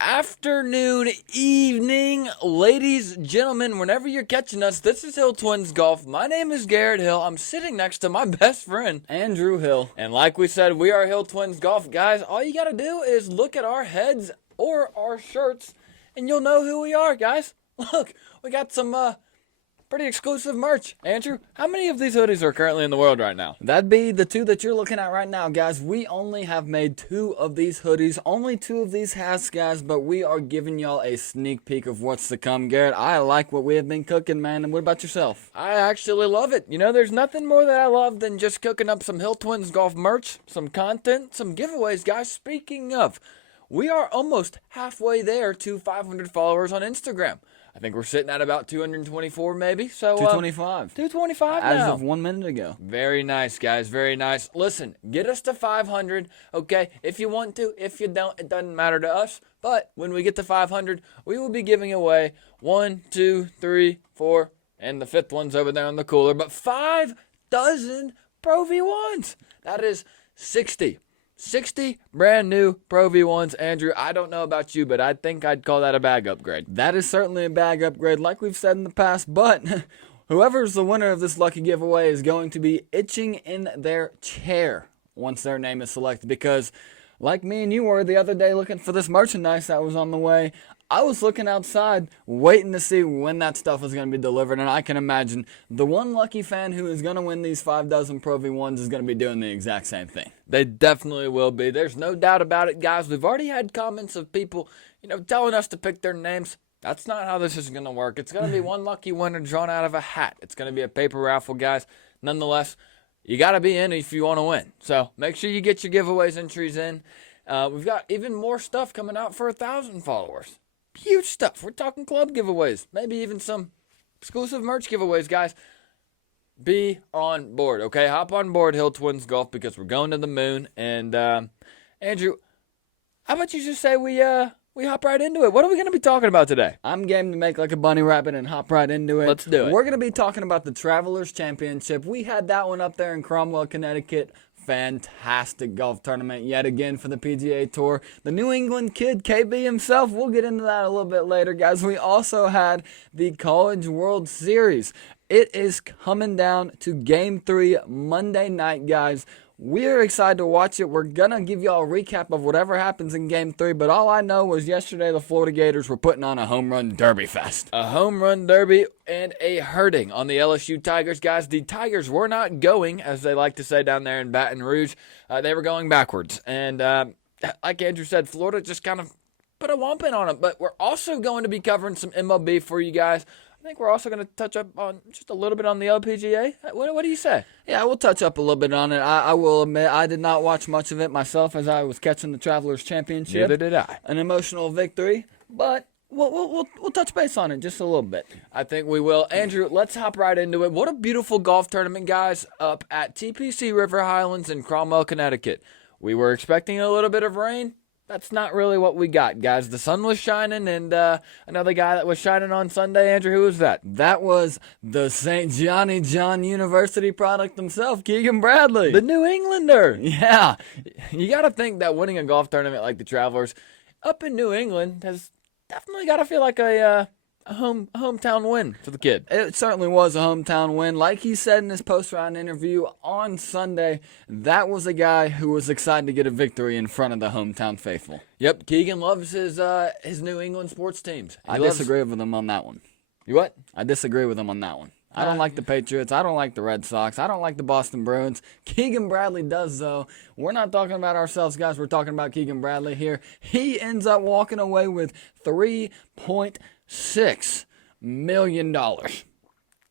afternoon, evening, ladies, gentlemen, whenever you're catching us. This is Hill Twins Golf. My name is Garrett Hill. I'm sitting next to my best friend, Andrew Hill. And like we said, we are Hill Twins Golf. Guys, all you got to do is look at our heads or our shirts, and you'll know who we are, guys. Look, we got some pretty exclusive merch. Andrew, how many of these hoodies are currently in the world right now? That'd be the two that you're looking at right now, guys. We only have made 2 of these hoodies, only 2 of these hats, guys, but we are giving y'all a sneak peek of what's to come, Garrett. I like what we have been cooking, man, and what about yourself? I actually love it. You know, there's nothing more that I love than just cooking up some Hill Twins Golf merch, some content, some giveaways, guys. Speaking of, we are almost halfway there to 500 followers on Instagram. I think we're sitting at about 224 maybe. So 225. 225 now. As of 1 minute ago. Very nice, guys. Very nice. Listen, get us to 500, okay? If you want to. If you don't, it doesn't matter to us. But when we get to 500, we will be giving away 1, 2, 3, 4, and the 5th one's over there on the cooler. But 5 dozen Pro V1s. That is 60 brand new Pro V1s. Andrew, I don't know about you, but I think I'd call that a bag upgrade. That is certainly a bag upgrade, like we've said in the past, but whoever's the winner of this lucky giveaway is going to be itching in their chair once their name is selected, because like me and you were the other day looking for this merchandise that was on the way, I was looking outside waiting to see when that stuff was going to be delivered, and I can imagine the one lucky fan who is going to win these 5 dozen Pro V1s is going to be doing the exact same thing. They definitely will be. There's no doubt about it, guys. We've already had comments of people, telling us to pick their names. That's not how this is going to work. It's going to be one lucky winner drawn out of a hat. It's going to be a paper raffle, guys. Nonetheless, you got to be in if you want to win. So make sure you get your giveaways entries in. We've got even more stuff coming out for 1,000 followers. Huge stuff. We're talking club giveaways. Maybe even some exclusive merch giveaways, guys. Be on board, okay? Hop on board Hill Twins Golf, because we're going to the moon. And, Andrew, how about you just say we hop right into it? What are we going to be talking about today? I'm game to make like a bunny rabbit and hop right into it. Let's do it. We're going to be talking about the Travelers Championship. We had that one up there in Cromwell, Connecticut. Fantastic golf tournament yet again for the PGA Tour. The New England kid, KB himself, we'll get into that a little bit later, guys. We also had the College World Series. It is coming down to Game 3 Monday night, guys. We're excited to watch it. We're going to give y'all a recap of whatever happens in Game 3, but all I know was yesterday the Florida Gators were putting on a home run derby fest. A home run derby and a hurting on the LSU Tigers, guys. The Tigers were not going, as they like to say down there in Baton Rouge. They were going backwards. And like Andrew said, Florida just kind of put a whomping on them. But we're also going to be covering some MLB for you guys. I think we're also going to touch up on just a little bit on the LPGA. What do you say? Yeah, we'll touch up a little bit on it. I will admit I did not watch much of it myself as I was catching the Travelers Championship. Neither did I. An emotional victory, but we'll touch base on it just a little bit. I think we will. Andrew, let's hop right into it. What a beautiful golf tournament, guys, up at TPC River Highlands in Cromwell, Connecticut. We were expecting a little bit of rain. That's not really what we got, guys. The sun was shining, and another guy that was shining on Sunday, Andrew, who was that? That was the St. Johnny John University product himself, Keegan Bradley. The New Englander. Yeah. You got to think that winning a golf tournament like the Travelers up in New England has definitely got to feel like a hometown win for the kid. It certainly was a hometown win. Like he said in his post-round interview on Sunday, that was a guy who was excited to get a victory in front of the hometown faithful. Yep, Keegan loves his New England sports teams. I disagree with him on that one. You what? I disagree with him on that one. I don't like the Patriots. I don't like the Red Sox. I don't like the Boston Bruins. Keegan Bradley does, though. We're not talking about ourselves, guys. We're talking about Keegan Bradley here. He ends up walking away with $3.6 million.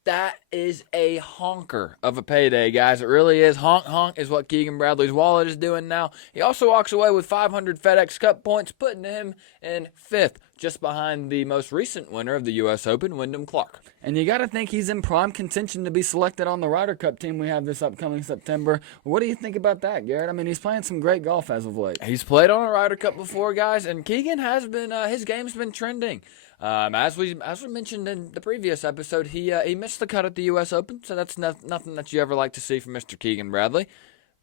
That is a honker of a payday, guys. It really is. Honk, honk is what Keegan Bradley's wallet is doing now. He also walks away with 500 FedEx Cup points, putting him in 5th, just behind the most recent winner of the U.S. Open, Wyndham Clark. And you got to think he's in prime contention to be selected on the Ryder Cup team we have this upcoming September. What do you think about that, Garrett? I mean, he's playing some great golf as of late. He's played on a Ryder Cup before, guys, and Keegan has been, his game's been trending. As we mentioned in the previous episode, he missed the cut at the U.S. Open, so that's nothing that you ever like to see from Mr. Keegan Bradley.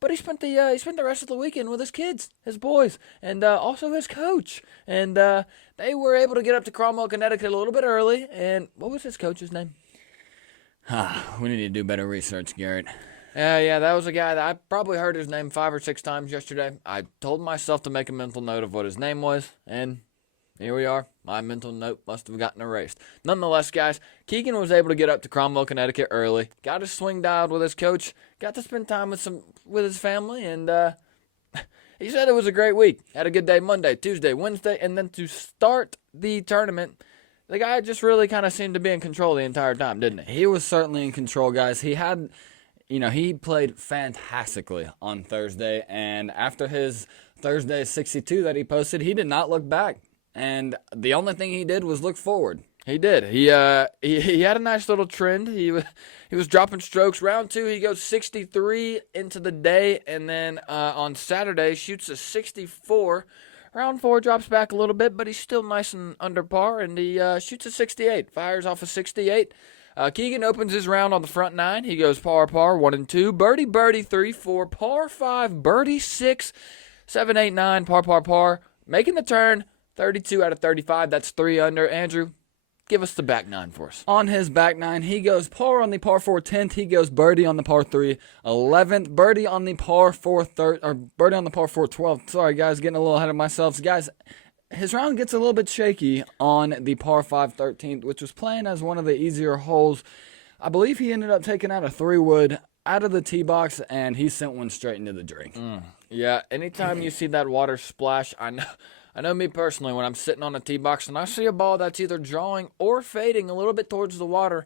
but he spent the rest of the weekend with his kids, his boys, and also his coach. And they were able to get up to Cromwell, Connecticut a little bit early. And what was his coach's name? We need to do better research, Garrett. Yeah, that was a guy that I probably heard his name 5 or 6 times yesterday. I told myself to make a mental note of what his name was, and here we are. My mental note must have gotten erased. Nonetheless, guys, Keegan was able to get up to Cromwell, Connecticut early, got his swing dialed with his coach, got to spend time with his family, and he said it was a great week. Had a good day Monday, Tuesday, Wednesday, and then to start the tournament, the guy just really kind of seemed to be in control the entire time, didn't he? He was certainly in control, guys. He played fantastically on Thursday, and after his Thursday 62 that he posted, he did not look back. And the only thing he did was look forward. He did. He had a nice little trend. He was dropping strokes. Round 2, he goes 63 into the day, and then on Saturday shoots a 64. Round 4 drops back a little bit, but he's still nice and under par, and he shoots a 68. Fires off a 68. Keegan opens his round on the front 9. He goes par, 1 and 2, birdie, 3, 4, par 5, birdie 6, 7, 8, 9, par, making the turn, 32 out of 35. That's 3 under. Andrew, give us the back 9 for us. On his back 9, he goes par on the par 4 10th. He goes birdie on the par 3 11th, birdie on the par 4 birdie on the par 4 12th. Sorry, guys, getting a little ahead of myself. Guys, his round gets a little bit shaky on the par 5 13th, which was playing as one of the easier holes. I believe he ended up taking out a 3-wood out of the tee box, and he sent one straight into the drink. Yeah, anytime you see that water splash, I know me personally, when I'm sitting on a tee box and I see a ball that's either drawing or fading a little bit towards the water,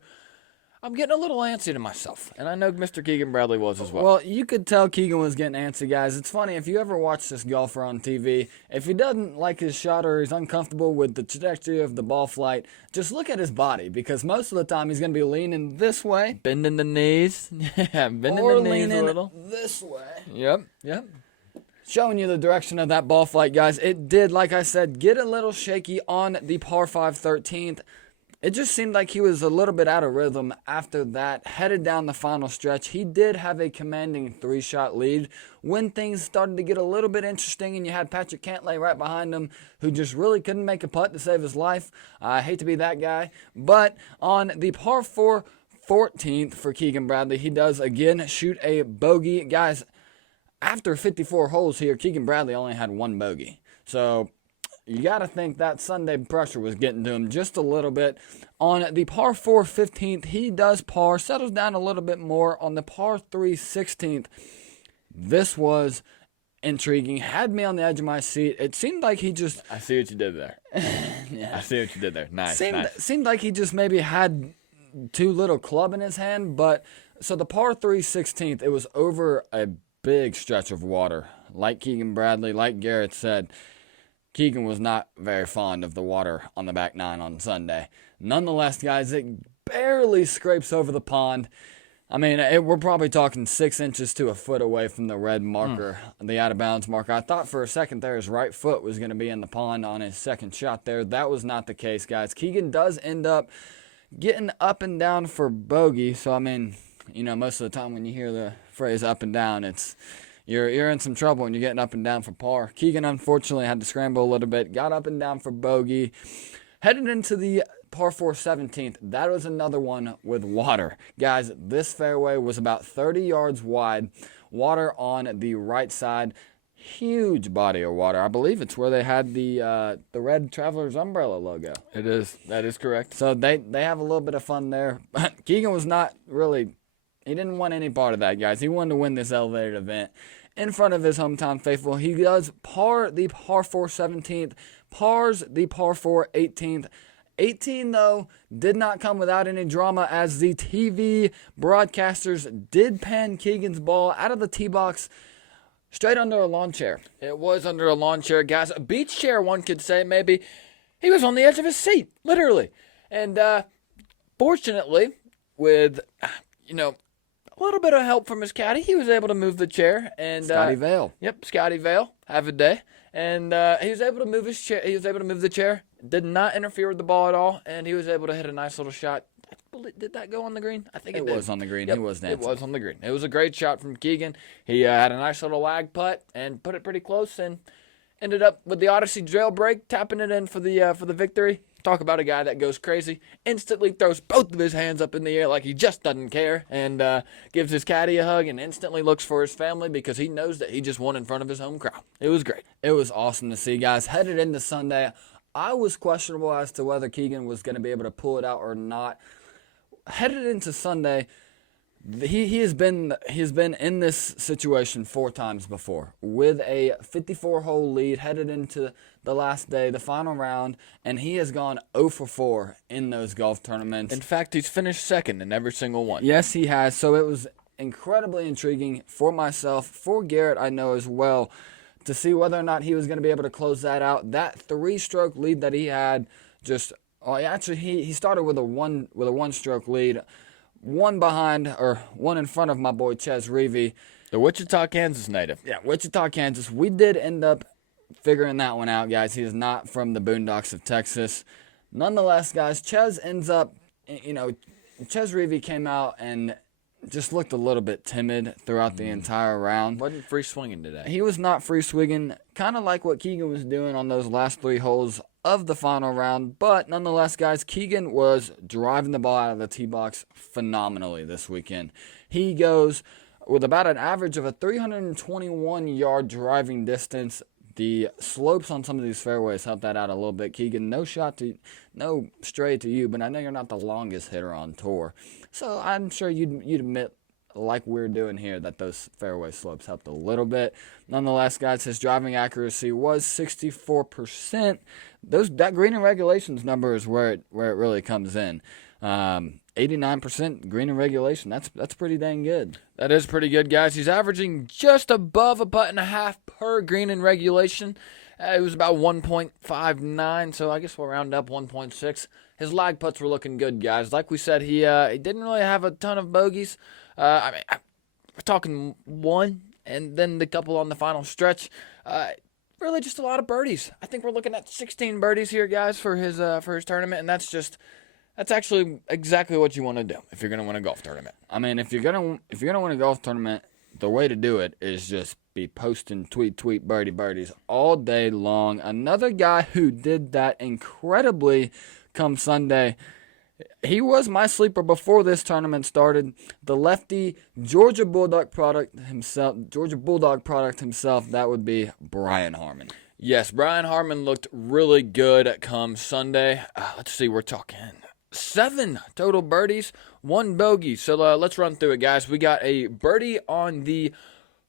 I'm getting a little antsy to myself, and I know Mr. Keegan Bradley was as well. Well, you could tell Keegan was getting antsy, guys. It's funny, if you ever watch this golfer on TV, if he doesn't like his shot or he's uncomfortable with the trajectory of the ball flight, just look at his body, because most of the time he's going to be leaning this way. Bending the knees. Yeah, bending or the knees leaning a little. this way. Yep. Showing you the direction of that ball flight, guys. It did, like I said, get a little shaky on the par 5 13th. It just seemed like he was a little bit out of rhythm after that. Headed down the final stretch, he did have a commanding 3-shot lead when things started to get a little bit interesting, and you had Patrick Cantlay right behind him, who just really couldn't make a putt to save his life. I hate to be that guy. But on the par 4 14th for Keegan Bradley, he does again shoot a bogey. Guys, after 54 holes here, Keegan Bradley only had 1 bogey. So you got to think that Sunday pressure was getting to him just a little bit. On the par 4 15th, he does par, settles down a little bit more. On the par 3 16th, this was intriguing. Had me on the edge of my seat. It seemed like he just... I see what you did there. Yeah. I see what you did there. Nice, Seemed like he just maybe had too little club in his hand. But so the par 3 16th, it was over a big stretch of water. Like Keegan Bradley, like Garrett said, Keegan was not very fond of the water on the back 9 on Sunday. Nonetheless, guys, it barely scrapes over the pond. I mean, we're probably talking 6 inches to a foot away from the red marker, the out-of-bounds marker. I thought for a second there his right foot was going to be in the pond on his second shot there. That was not the case, guys. Keegan does end up getting up and down for bogey. So, I mean, most of the time when you hear the phrase up and down, it's... You're in some trouble when you're getting up and down for par. Keegan, unfortunately, had to scramble a little bit. Got up and down for bogey. Headed into the par 4 17th. That was another one with water. Guys, this fairway was about 30 yards wide. Water on the right side. Huge body of water. I believe it's where they had the red Traveler's umbrella logo. It is. That is correct. So they have a little bit of fun there. Keegan was not really... He didn't want any part of that, guys. He wanted to win this elevated event in front of his hometown faithful. He does par the par 4 17th, pars the par 4 18th. 18, though, did not come without any drama, as the TV broadcasters did pan Keegan's ball out of the tee box straight under a lawn chair. It was under a lawn chair, guys. A beach chair, one could say, maybe. He was on the edge of his seat, literally. And fortunately, with, a little bit of help from his caddy, he was able to move the chair. And Scotty Vail. Yep, Scotty Vail. Have a day. And he was able to move his chair. He was able to move the chair. Did not interfere with the ball at all, and he was able to hit a nice little shot Did that go on the green? I think It did. was on the green. Yep, He was dancing. It was on the green. It was a great shot from Keegan. He had a nice little lag putt and put it pretty close and ended up with the Odyssey jailbreak, tapping it in for the victory. Talk about a guy that goes crazy. Instantly throws both of his hands up in the air like he just doesn't care and gives his caddy a hug and instantly looks for his family because he knows that he just won in front of his home crowd. It was great. It was awesome to see, guys. Headed into Sunday, I was questionable as to whether Keegan was going to be able to pull it out or not. Headed into Sunday, he has been in this situation 4 times before with a 54-hole lead headed into the last day, the final round, and he has gone 0 for 4 in those golf tournaments. In fact, he's finished second in every single one. Yes, he has. So it was incredibly intriguing for myself, for Garrett, I know as well, to see whether or not he was going to be able to close that out. That 3-stroke lead that he had, he started with a one-stroke lead. One behind, or one in front of my boy Ches Reavy. The Wichita, Kansas native. Yeah, Wichita, Kansas. We did end up figuring that one out, guys. He is not from the boondocks of Texas. Nonetheless, guys, Ches ends up, Ches Reavy came out and just looked a little bit timid throughout the entire round. Wasn't free swinging today. He was not free swinging, kind of like what Keegan was doing on those last 3 holes of the final round. But nonetheless, guys, Keegan was driving the ball out of the tee box phenomenally this weekend. He goes with about an average of a 321-yard driving distance. The slopes on some of these fairways helped that out a little bit. Keegan, no stray to you, but I know you're not the longest hitter on tour. So I'm sure you'd admit, like we're doing here, that those fairway slopes helped a little bit. Nonetheless, guys, his driving accuracy was 64%. That green and regulations number is where it really comes in. 89% green and regulation. That's pretty dang good. That is pretty good, guys. He's averaging just above a putt and a half per green and regulation. It was about 1.59, so I guess we'll round up 1.6. His lag putts were looking good, guys. Like we said, he didn't really have a ton of bogeys. We're talking 1, and then the couple on the final stretch. Really just a lot of birdies. I think we're looking at 16 birdies here, guys, for his tournament, and that's actually exactly what you want to do if you're going to win a golf tournament. I mean, if you're gonna win a golf tournament, the way to do it is just be posting tweet birdies all day long. Another guy who did that incredibly come Sunday. He was my sleeper before this tournament started. The lefty Georgia Bulldog product himself. That would be Brian Harman. Yes, Brian Harman looked really good come Sunday. Let's see, we're talking 7 total birdies, 1 bogey. So let's run through it, guys. We got a birdie on the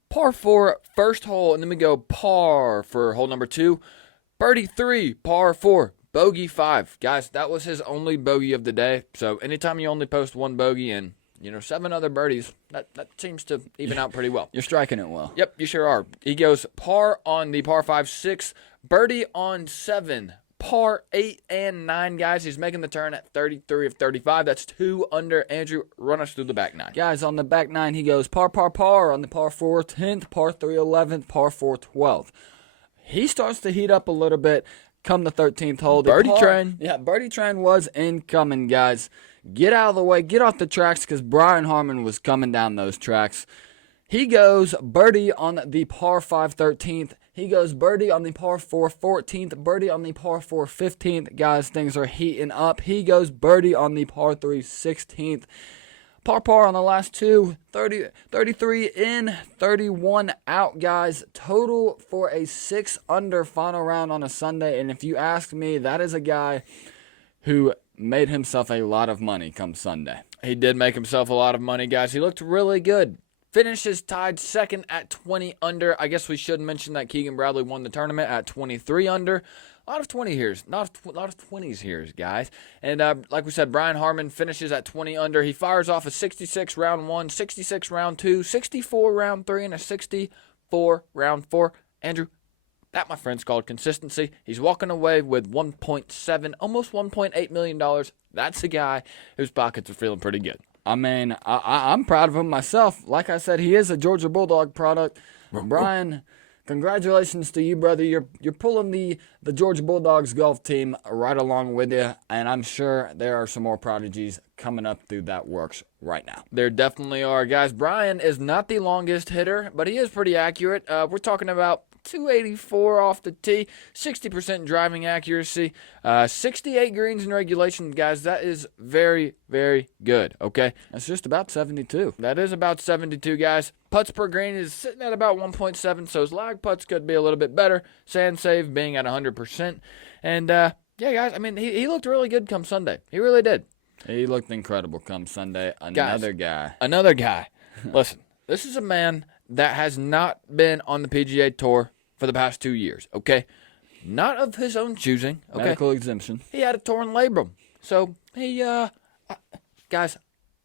par 4 first hole, and then we go par for hole number 2. Birdie 3, par 4. Bogey 5. Guys, that was his only bogey of the day. So anytime you only post 1 bogey and 7 other birdies, that seems to even out pretty well. You're striking it well. Yep, you sure are. He goes par on the par 5, 6, birdie on 7, par 8 and 9, guys. He's making the turn at 33 of 35. That's 2 under. Andrew, run us through the back 9. Guys, on the back 9, he goes par on the par 4, 10th, par 3, 11th, par 4, 12th. He starts to heat up a little bit come the 13th hole. Birdie train. Yeah, birdie train was incoming, guys. Get out of the way. Get off the tracks because Brian Harman was coming down those tracks. He goes birdie on the par 5, 13th. He goes birdie on the par 4, 14th. Birdie on the par 4, 15th. Guys, things are heating up. He goes birdie on the par 3, 16th. Par on the last 2, 33 in, 31 out, guys. Total for a 6 under final round on a Sunday. And if you ask me, that is a guy who made himself a lot of money come Sunday. He did make himself a lot of money, guys. He looked really good. Finishes tied second at 20 under. I guess we should mention that Keegan Bradley won the tournament at 23 under. A lot of 20 here, a lot of 20s here, guys. And like we said, Brian Harman finishes at 20 under. He fires off a 66 round 1, 66 round 2, 64 round 3, and a 64 round 4. Andrew, that, my friend's called consistency. He's walking away with $1.7, almost $1.8 million. That's a guy whose pockets are feeling pretty good. I mean, I'm proud of him myself. Like I said, he is a Georgia Bulldog product. Brian Congratulations to you, brother. You're pulling the Georgia Bulldogs golf team right along with you, and I'm sure there are some more prodigies coming up through that works right now. There definitely are, guys. Brian is not the longest hitter, but he is pretty accurate. We're talking about 284 off the tee, 60% driving accuracy, 68 greens in regulation, guys. That is very, very good, okay? That's just about 72. That is about 72, guys. Putts per green is sitting at about 1.7, so his lag putts could be a little bit better. Sand save being at 100%. And, yeah, guys, I mean, he looked really good come Sunday. He really did. He looked incredible come Sunday. Another guy. Listen, this is a man that has not been on the PGA Tour for the past 2 years, okay? Not of his own choosing, okay? Medical exemption. He had a torn labrum. So, guys,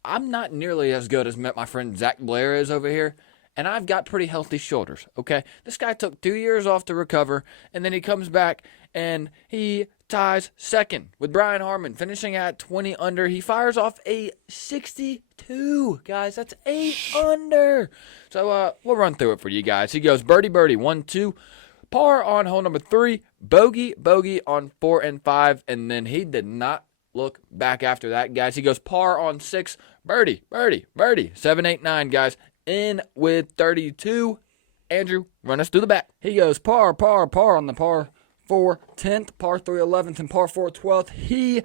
I'm not nearly as good as my friend Zach Blair is over here, and I've got pretty healthy shoulders, okay? This guy took 2 years off to recover, and then he comes back, and he ties second with Brian Harman, finishing at 20 under. He fires off a 62, guys. That's 8 under. So we'll run through it for you guys. He goes birdie, birdie, 1, 2, par on hole number 3, bogey, bogey on 4 and 5, and then he did not look back after that, guys. He goes par on 6, birdie, birdie, birdie, 7, 8, 9, guys. In with 32. Andrew, run us through the back. He goes par, par, par on the par 4 10th, par 3 11th, and par 4 12th. He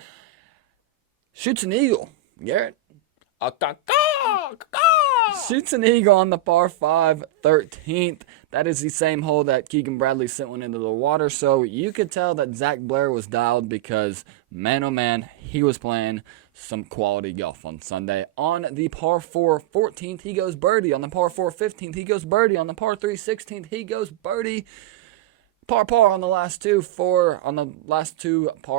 shoots an eagle. Garrett. Shoots an eagle on the par 5 13th. That is the same hole that Keegan Bradley sent one into the water. So you could tell that Zach Blair was dialed because, man oh man, he was playing some quality golf on Sunday. On the par 4 14th, he goes birdie. On the par 4 15th, he goes birdie. On the par 3 16th, he goes birdie. Par par on the last two par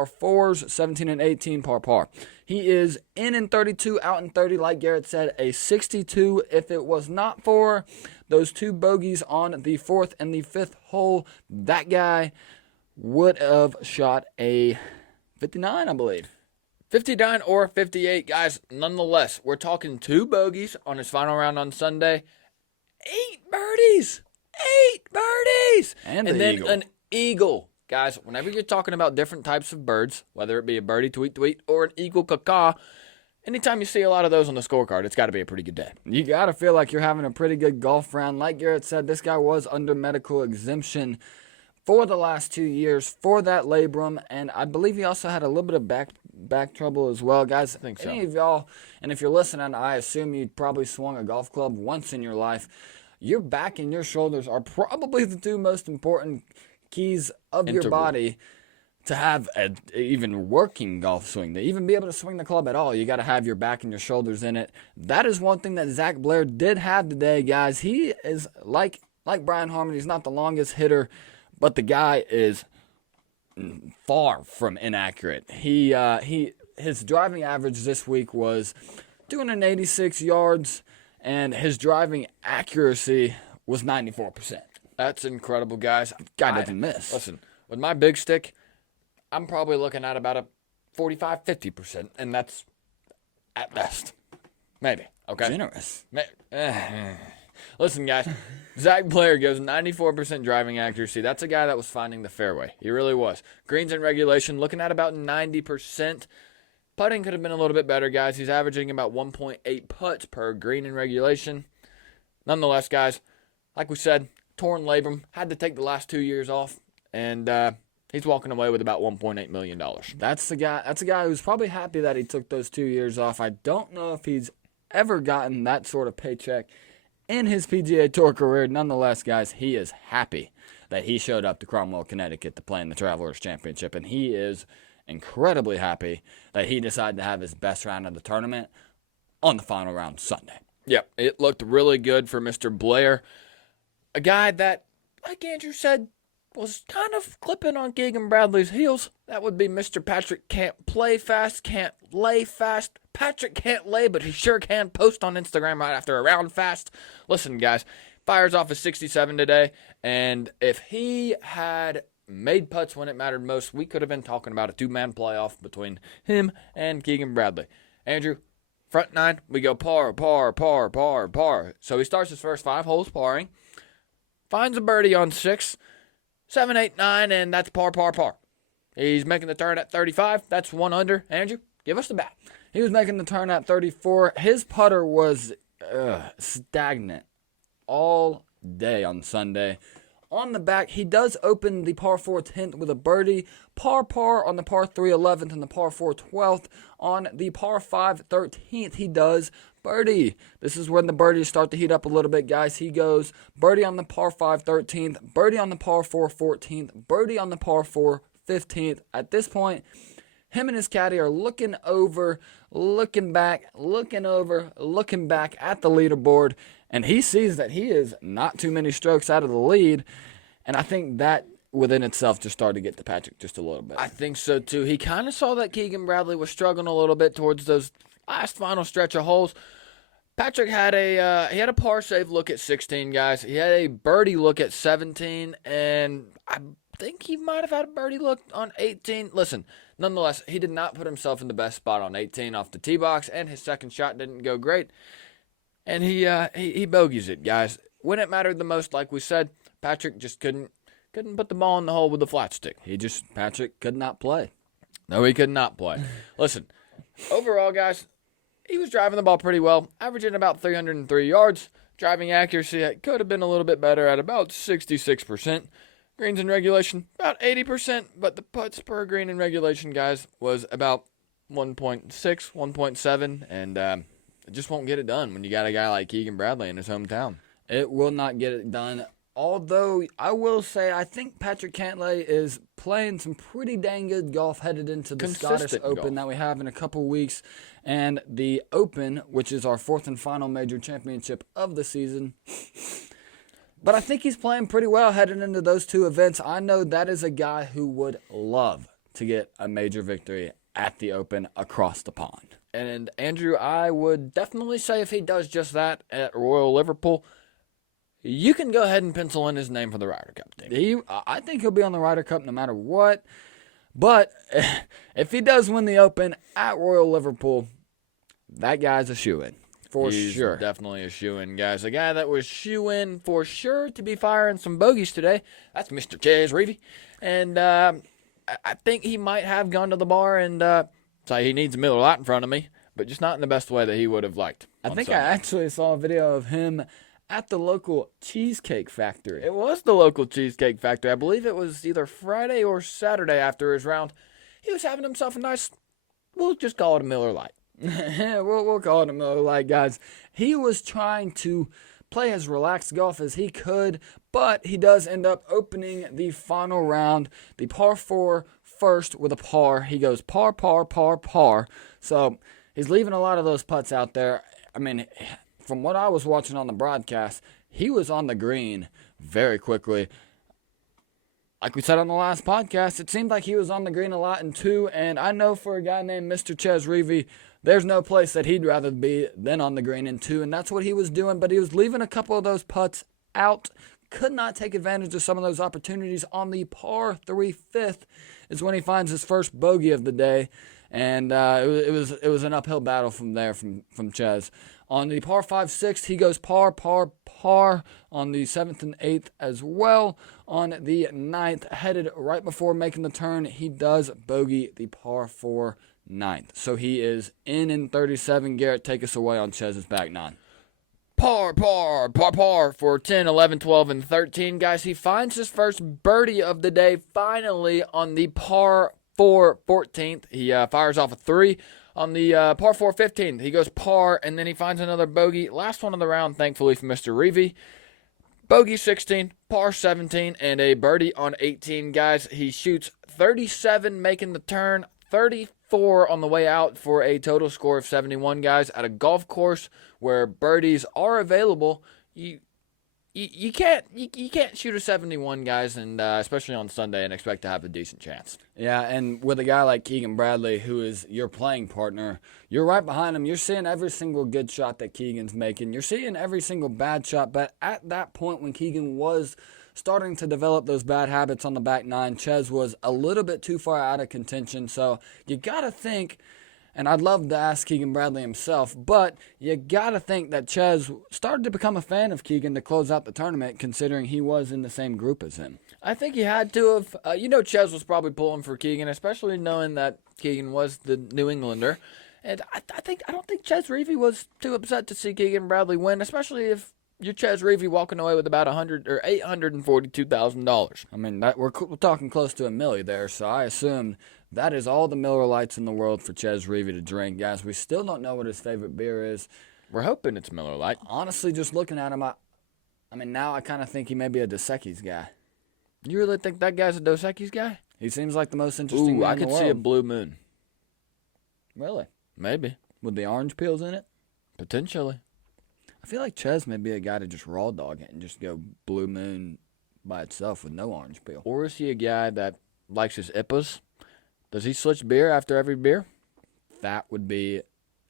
4s, 17 and 18, par par. He is in 32, out in 30, like Garrett said, a 62. If it was not for those 2 bogeys on the 4th and the 5th hole, that guy would have shot a 59, I believe. 59 or 58, guys. Nonetheless, we're talking 2 bogeys on his final round on Sunday. 8 birdies. 8 birdies! And then eagle. An eagle. Guys, whenever you're talking about different types of birds, whether it be a birdie, tweet, tweet, or an eagle, caw, anytime you see a lot of those on the scorecard, it's got to be a pretty good day. You got to feel like you're having a pretty good golf round. Like Garrett said, this guy was under medical exemption for the last 2 years for that labrum, and I believe he also had a little bit of back trouble as well. Guys, I think so. Any of y'all, and if you're listening, I assume you probably swung a golf club once in your life. Your back and your shoulders are probably the 2 most important keys of your body to have an even working golf swing. To even be able to swing the club at all, you got to have your back and your shoulders in it. That is one thing that Zach Blair did have today, guys. He is like Brian Harman. He's not the longest hitter, but the guy is far from inaccurate. His driving average this week was 286 yards. And his driving accuracy was 94%. That's incredible, guys. Guy doesn't miss. Listen, with my big stick, I'm probably looking at about a 45, 50%, and that's at best. Maybe. Okay? Generous. Listen, guys, Zach Blair goes 94% driving accuracy. That's a guy that was finding the fairway. He really was. Greens in regulation, looking at about 90%. Putting could have been a little bit better, guys. He's averaging about 1.8 putts per green in regulation. Nonetheless, guys, like we said, torn labrum. Had to take the last 2 years off, and he's walking away with about $1.8 million. That's a guy who's probably happy that he took those 2 years off. I don't know if he's ever gotten that sort of paycheck in his PGA Tour career. Nonetheless, guys, he is happy that he showed up to Cromwell, Connecticut to play in the Travelers Championship, and he is incredibly happy that he decided to have his best round of the tournament on the final round Sunday. Yep, it looked really good for Mr. Blair. A guy that, like Andrew said, was kind of clipping on Keegan Bradley's heels. That would be Mr. Patrick can't play fast, can't lay fast. Patrick can't lay, but he sure can post on Instagram right after a round fast. Listen, guys, fires off a 67 today, and if he had made putts when it mattered most, we could have been talking about a 2-man playoff between him and Keegan Bradley. Andrew, front 9, we go par, par, par, par, par. So he starts his first 5 holes parring. finds a birdie on 6, 7, 8, 9, and that's par, par, par. He's making the turn at 35. That's 1 under. Andrew, give us the bat. He was making the turn at 34. His putter was stagnant all day on Sunday. On the back, he does open the par 4 10th with a birdie, par on the par 3 11th and the par 4 12th. On the par 5 13th, he does birdie. This is when the birdies start to heat up a little bit, guys. He goes birdie on the par 5 13th, birdie on the par 4 14th, birdie on the par 4 15th. At this point, him and his caddy are looking over, looking back, looking over, looking back at the leaderboard, and he sees that he is not too many strokes out of the lead, and I think that within itself just started to get to Patrick just a little bit. I think so, too. He kind of saw that Keegan Bradley was struggling a little bit towards those last final stretch of holes. Patrick had a par save look at 16, guys. He had a birdie look at 17, and I think he might have had a birdie look on 18. Listen, nonetheless, he did not put himself in the best spot on 18 off the tee box, and his second shot didn't go great. And he bogeys it, guys. When it mattered the most, like we said, Patrick just couldn't put the ball in the hole with the flat stick. Patrick could not play. No, he could not play. Listen, overall, guys, he was driving the ball pretty well, averaging about 303 yards. Driving accuracy could have been a little bit better at about 66%. Greens in regulation, about 80%, but the putts per green in regulation, guys, was about 1.6, 1.7, and it just won't get it done when you got a guy like Keegan Bradley in his hometown. It will not get it done. Although, I will say, I think Patrick Cantlay is playing some pretty dang good golf headed into the Scottish Open that we have in a couple weeks. And the Open, which is our 4th and final major championship of the season. But I think he's playing pretty well headed into those two events. I know that is a guy who would love to get a major victory at the Open across the pond. And Andrew, I would definitely say if he does just that at Royal Liverpool, you can go ahead and pencil in his name for the Ryder Cup team. I think he'll be on the Ryder Cup no matter what. But if he does win the Open at Royal Liverpool, that guy's a shoo-in. He's sure. Definitely a shoo-in, guys. A guy that was shoo-in for sure to be firing some bogeys today, that's Mr. Ches Reavie. And I think he might have gone to the bar and say he needs a Miller Lite in front of me, but just not in the best way that he would have liked. I think Sunday. I actually saw a video of him at the local cheesecake factory. It was the local cheesecake factory. I believe it was either Friday or Saturday after his round. He was having himself a nice, we'll just call it a Miller Lite. we'll call it a Miller Lite, guys. He was trying to play as relaxed golf as he could, but he does end up opening the final round, the par 4 first with a par. He goes par, par, par, par. So he's leaving a lot of those putts out there. I mean, from what I was watching on the broadcast, he was on the green very quickly. Like we said on the last podcast, it seemed like he was on the green a lot in 2, and I know for a guy named Mr. Ches Reavie, there's no place that he'd rather be than on the green in 2, and that's what he was doing, but he was leaving a couple of those putts out, could not take advantage of some of those opportunities. On the par 3 5th is when he finds his first bogey of the day, and it was an uphill battle from there from Ches. On the par 5 6th, he goes par, par, par on the 7th and 8th as well. On the 9th, headed right before making the turn, he does bogey the par 4 9th. So he is in 37. Garrett, take us away on Ches's back 9. Par, par, par, par for 10, 11, 12, and 13. Guys, he finds his first birdie of the day finally on the par 4 14th. He fires off a 3. On the par 4 15th, he goes par, and then he finds another bogey. Last one of the round, thankfully, for Mr. Reavie. Bogey 16, par 17, and a birdie on 18. Guys, he shoots 37 making the turn, 34 on the way out for a total score of 71, guys. At a golf course where birdies are available, you can't shoot a 71, guys, and especially on Sunday, and expect to have a decent chance. Yeah, and with a guy like Keegan Bradley, who is your playing partner, you're right behind him. You're seeing every single good shot that Keegan's making. You're seeing every single bad shot, but at that point when Keegan was starting to develop those bad habits on the back 9, Ches was a little bit too far out of contention, so you got to think And I'd love to ask Keegan Bradley himself, but you got to think that Ches started to become a fan of Keegan to close out the tournament, considering he was in the same group as him. I think he had to have. Ches was probably pulling for Keegan, especially knowing that Keegan was the New Englander. And I don't think Ches Reavie was too upset to see Keegan Bradley win, especially if you're Ches Reavie walking away with about $842,000. I mean, we're talking close to $1 million there, so I assume that is all the Miller Lights in the world for Ches Reavie to drink, guys. We still don't know what his favorite beer is. We're hoping it's Miller Lite. Honestly, just looking at him, now I kind of think he may be a Dos Equis guy. You really think that guy's a Dos Equis guy? He seems like the most interesting guy I in the could world. see a Blue Moon. Really? Maybe. With the orange peels in it? Potentially. I feel like Ches may be a guy to just raw dog it and just go Blue Moon by itself with no orange peel. Or is he a guy that likes his IPAs? Does he switch beer after every beer? That would be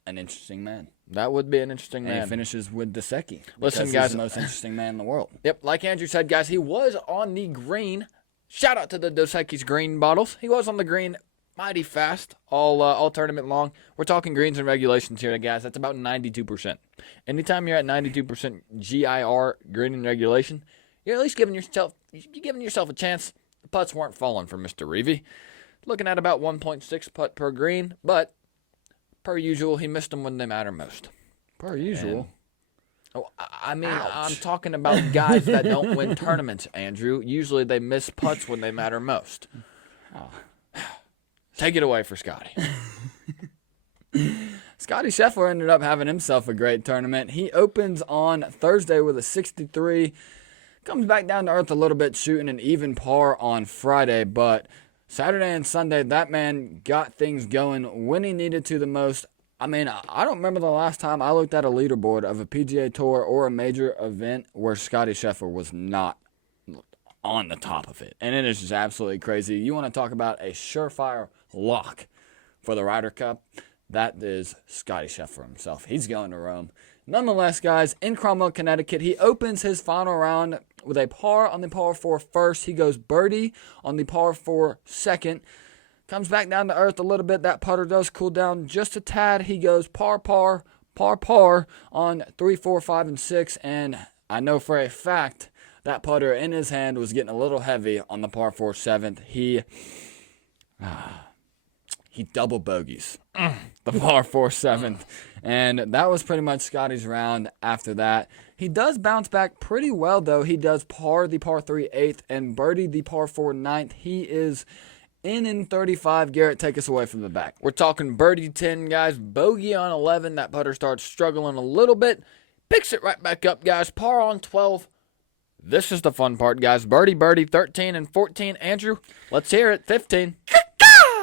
an interesting man. That would be an interesting man. And he finishes with Dos Equis. Listen, guys. He's the most interesting man in the world. Yep, like Andrew said, guys, he was on the green. Shout out to the Dos Equis green bottles. He was on the green mighty fast all tournament long. We're talking greens and regulations here, guys. That's about 92%. Anytime you're at 92% GIR, green and regulation, you're at least giving yourself a chance. The putts weren't falling for Mr. Reavie. Looking at about 1.6 putt per green, but per usual, he missed them when they matter most. Per usual. I'm talking about guys that don't win tournaments, Andrew. Usually they miss putts when they matter most. Oh. Take it away for Scotty. Scotty Scheffler ended up having himself a great tournament. He opens on Thursday with a 63. Comes back down to earth a little bit, shooting an even par on Friday, but Saturday and Sunday, that man got things going when he needed to the most. I don't remember the last time I looked at a leaderboard of a PGA Tour or a major event where Scotty Scheffler was not on the top of it. And it is just absolutely crazy. You want to talk about a surefire lock for the Ryder Cup? That is Scotty Scheffler himself. He's going to Rome. Nonetheless, guys, in Cromwell, Connecticut, he opens his final round with a par on the par 4 first. He goes birdie on the par 4 second. Comes back down to earth a little bit. That putter does cool down just a tad. He goes par on 3, 4, 5, and 6. And I know for a fact that putter in his hand was getting a little heavy on the par 4 7th. He double bogeys the par 4 7th. And that was pretty much Scotty's round after that. He does bounce back pretty well, though. He does par the par 3 8th and birdie the par 4 9th. He is in 35. Garrett, take us away from the back. We're talking birdie 10, guys. Bogey on 11. That putter starts struggling a little bit. Picks it right back up, guys. Par on 12. This is the fun part, guys. Birdie 13 and 14. Andrew, let's hear it. 15.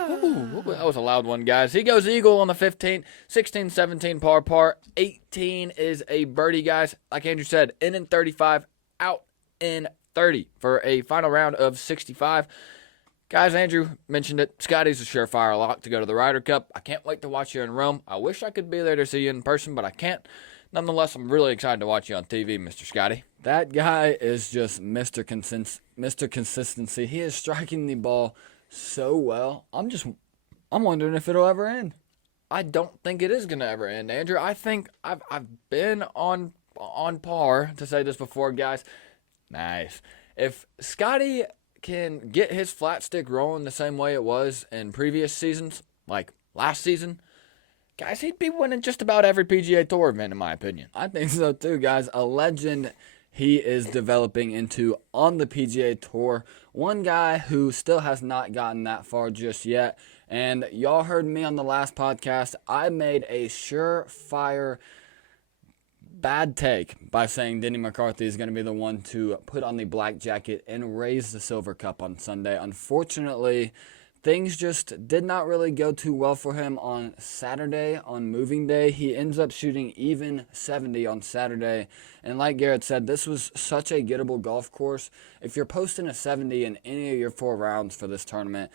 Ooh, that was a loud one, guys. He goes eagle on the 15th. 16, 17, par. 18 is a birdie, guys. Like Andrew said, in 35, out in 30 for a final round of 65. Guys, Andrew mentioned it. Scotty's a surefire lock to go to the Ryder Cup. I can't wait to watch you in Rome. I wish I could be there to see you in person, but I can't. Nonetheless, I'm really excited to watch you on TV, Mr. Scotty. That guy is just Mr. Consistency. He is striking the ball so well. I'm wondering if it'll ever end. I don't think it is going to ever end, Andrew. I think I've been on par to say this before, guys. Nice. If Scotty can get his flat stick rolling the same way it was in previous seasons, like last season, guys, he'd be winning just about every PGA Tour event, in my opinion. I think so too, guys. A legend he is developing into on the PGA Tour. One guy who still has not gotten that far just yet. And y'all heard me on the last podcast. I made a surefire bad take by saying Denny McCarthy is going to be the one to put on the black jacket and raise the silver cup on Sunday. Unfortunately, things just did not really go too well for him on Saturday, on moving day. He ends up shooting even 70 on Saturday. And like Garrett said, this was such a gettable golf course. If you're posting a 70 in any of your 4 rounds for this tournament,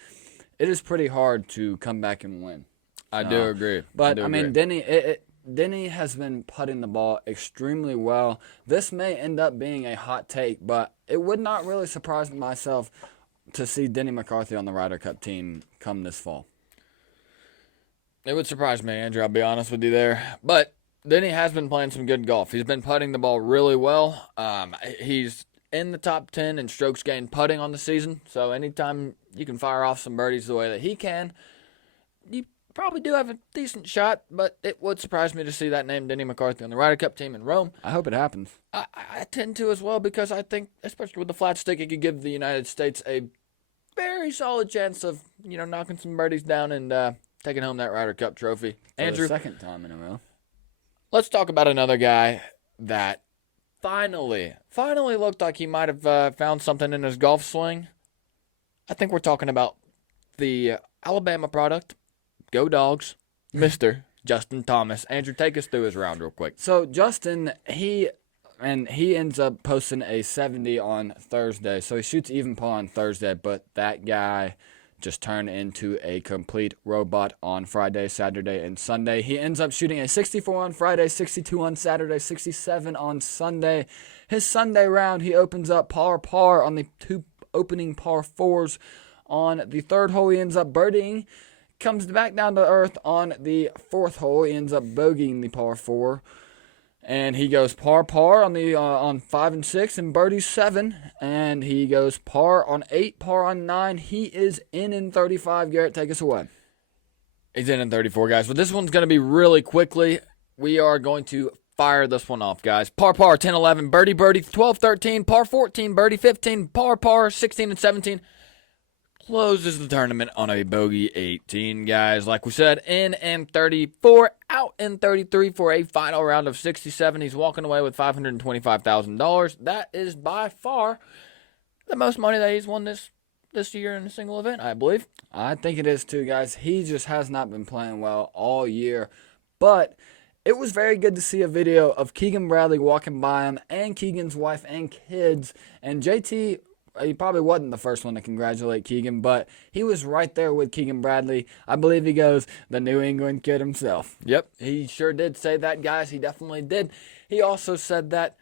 it is pretty hard to come back and win. I do agree. But, I mean, Denny has been putting the ball extremely well. This may end up being a hot take, but it would not really surprise myself to see Denny McCarthy on the Ryder Cup team come this fall. It would surprise me, Andrew, I'll be honest with you there. But then he has been playing some good golf. He's been putting the ball really well. He's in the top 10 in strokes gained putting on the season. So anytime you can fire off some birdies the way that he can, you probably do have a decent shot. But it would surprise me to see that name, Denny McCarthy, on the Ryder Cup team in Rome. I hope it happens. I tend to as well, because I think, especially with the flat stick, it could give the United States a very solid chance of, knocking some birdies down and taking home that Ryder Cup trophy. For Andrew, the second time in a row. let's talk about another guy that finally looked like he might have found something in his golf swing. I think we're talking about the Alabama product, Go Dogs, Mr. Justin Thomas. Andrew, take us through his round real quick. So Justin, he ends up posting a 70 on Thursday. So he shoots even par on Thursday, but that guy just turned into a complete robot on Friday, Saturday, and Sunday. He ends up shooting a 64 on Friday, 62 on Saturday, 67 on Sunday. His Sunday round, he opens up par on the two opening par fours. On the third hole, he ends up birdieing. Comes back down to earth on the fourth hole. He ends up bogeying the par four. And he goes par on 5 and 6 and birdies 7. And he goes par on 8, par on 9. He is in 35. Garrett, take us away. He's in 34, guys. But this one's going to be really quickly. We are going to fire this one off, guys. Par, 10, 11, birdie, 12, 13, par 14, birdie 15, par, 16 and 17. Closes the tournament on a bogey 18, guys. Like we said, in 34, out in 33 for a final round of 67. He's walking away with $525,000. That is by far the most money that he's won this year in a single event, I believe. I think it is too, guys. He just has not been playing well all year. But it was very good to see a video of Keegan Bradley walking by him and Keegan's wife and kids. And JT, he probably wasn't the first one to congratulate Keegan, but he was right there with Keegan Bradley. I believe he goes, the New England kid himself. Yep, he sure did say that, guys. He definitely did. He also said that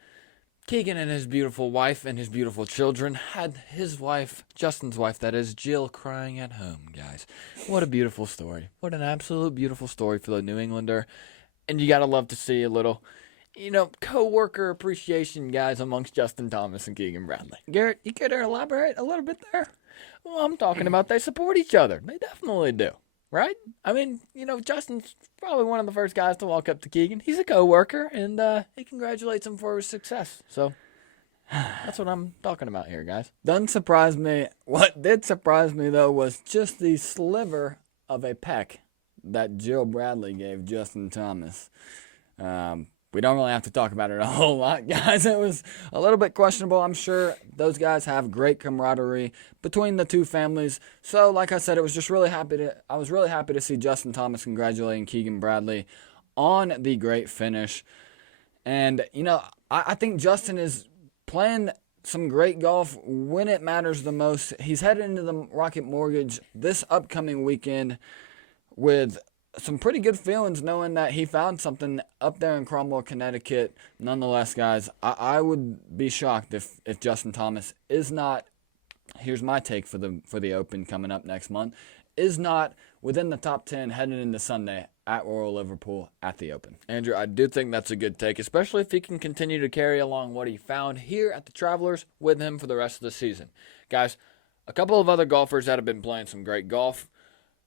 Keegan and his beautiful wife and his beautiful children had his wife, Justin's wife, that is, Jill, crying at home, guys. What a beautiful story. What an absolute beautiful story for the New Englander. And you got to love to see a little, co-worker appreciation, guys, amongst Justin Thomas and Keegan Bradley. Garrett, you care to elaborate a little bit there? Well, I'm talking about they support each other. They definitely do, right? I mean, Justin's probably one of the first guys to walk up to Keegan. He's a co-worker, and he congratulates him for his success. So that's what I'm talking about here, guys. Doesn't surprise me. What did surprise me, though, was just the sliver of a peck that Jill Bradley gave Justin Thomas. We don't really have to talk about it a whole lot, guys. It was a little bit questionable. I'm sure those guys have great camaraderie between the two families. So, like I said, I was really happy to see Justin Thomas congratulating Keegan Bradley on the great finish. And, I think Justin is playing some great golf when it matters the most. He's headed into the Rocket Mortgage this upcoming weekend with some pretty good feelings, knowing that he found something up there in Cromwell, Connecticut. Nonetheless, guys, I would be shocked if Justin Thomas is not, here's my take for the Open coming up next month, is not within the top 10 heading into Sunday at Royal Liverpool at the Open. Andrew, I do think that's a good take, especially if he can continue to carry along what he found here at the Travelers with him for the rest of the season. Guys, a couple of other golfers that have been playing some great golf.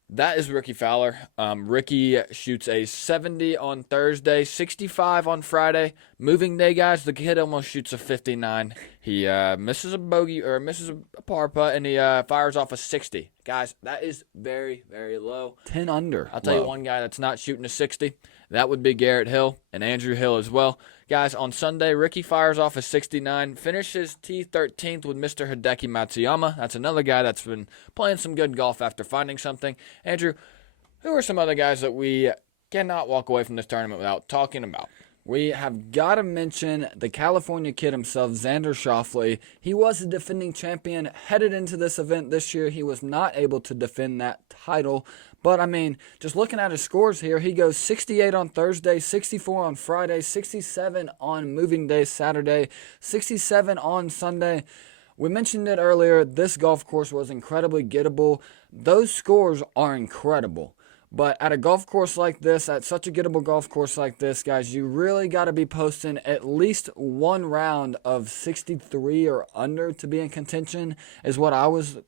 That is Ricky Fowler. Ricky shoots a 70 on Thursday, 65 on Friday. Moving day, guys, the kid almost shoots a 59. He misses a par putt, and he fires off a 60. Guys, that is very, very low. 10 under. I'll tell you one guy that's not shooting a 60. That would be Garrett Hill and Andrew Hill as well. Guys, on Sunday, Ricky fires off a 69, finishes T13th with Mr. Hideki Matsuyama. That's another guy that's been playing some good golf after finding something. Andrew, who are some other guys that we cannot walk away from this tournament without talking about? We have got to mention the California kid himself, Xander Schauffele. He was the defending champion headed into this event this year. He was not able to defend that title. But, just looking at his scores here, he goes 68 on Thursday, 64 on Friday, 67 on moving day Saturday, 67 on Sunday. We mentioned it earlier, this golf course was incredibly gettable. Those scores are incredible. But at a golf course like this, at such a gettable golf course like this, guys, you really got to be posting at least one round of 63 or under to be in contention, is what I was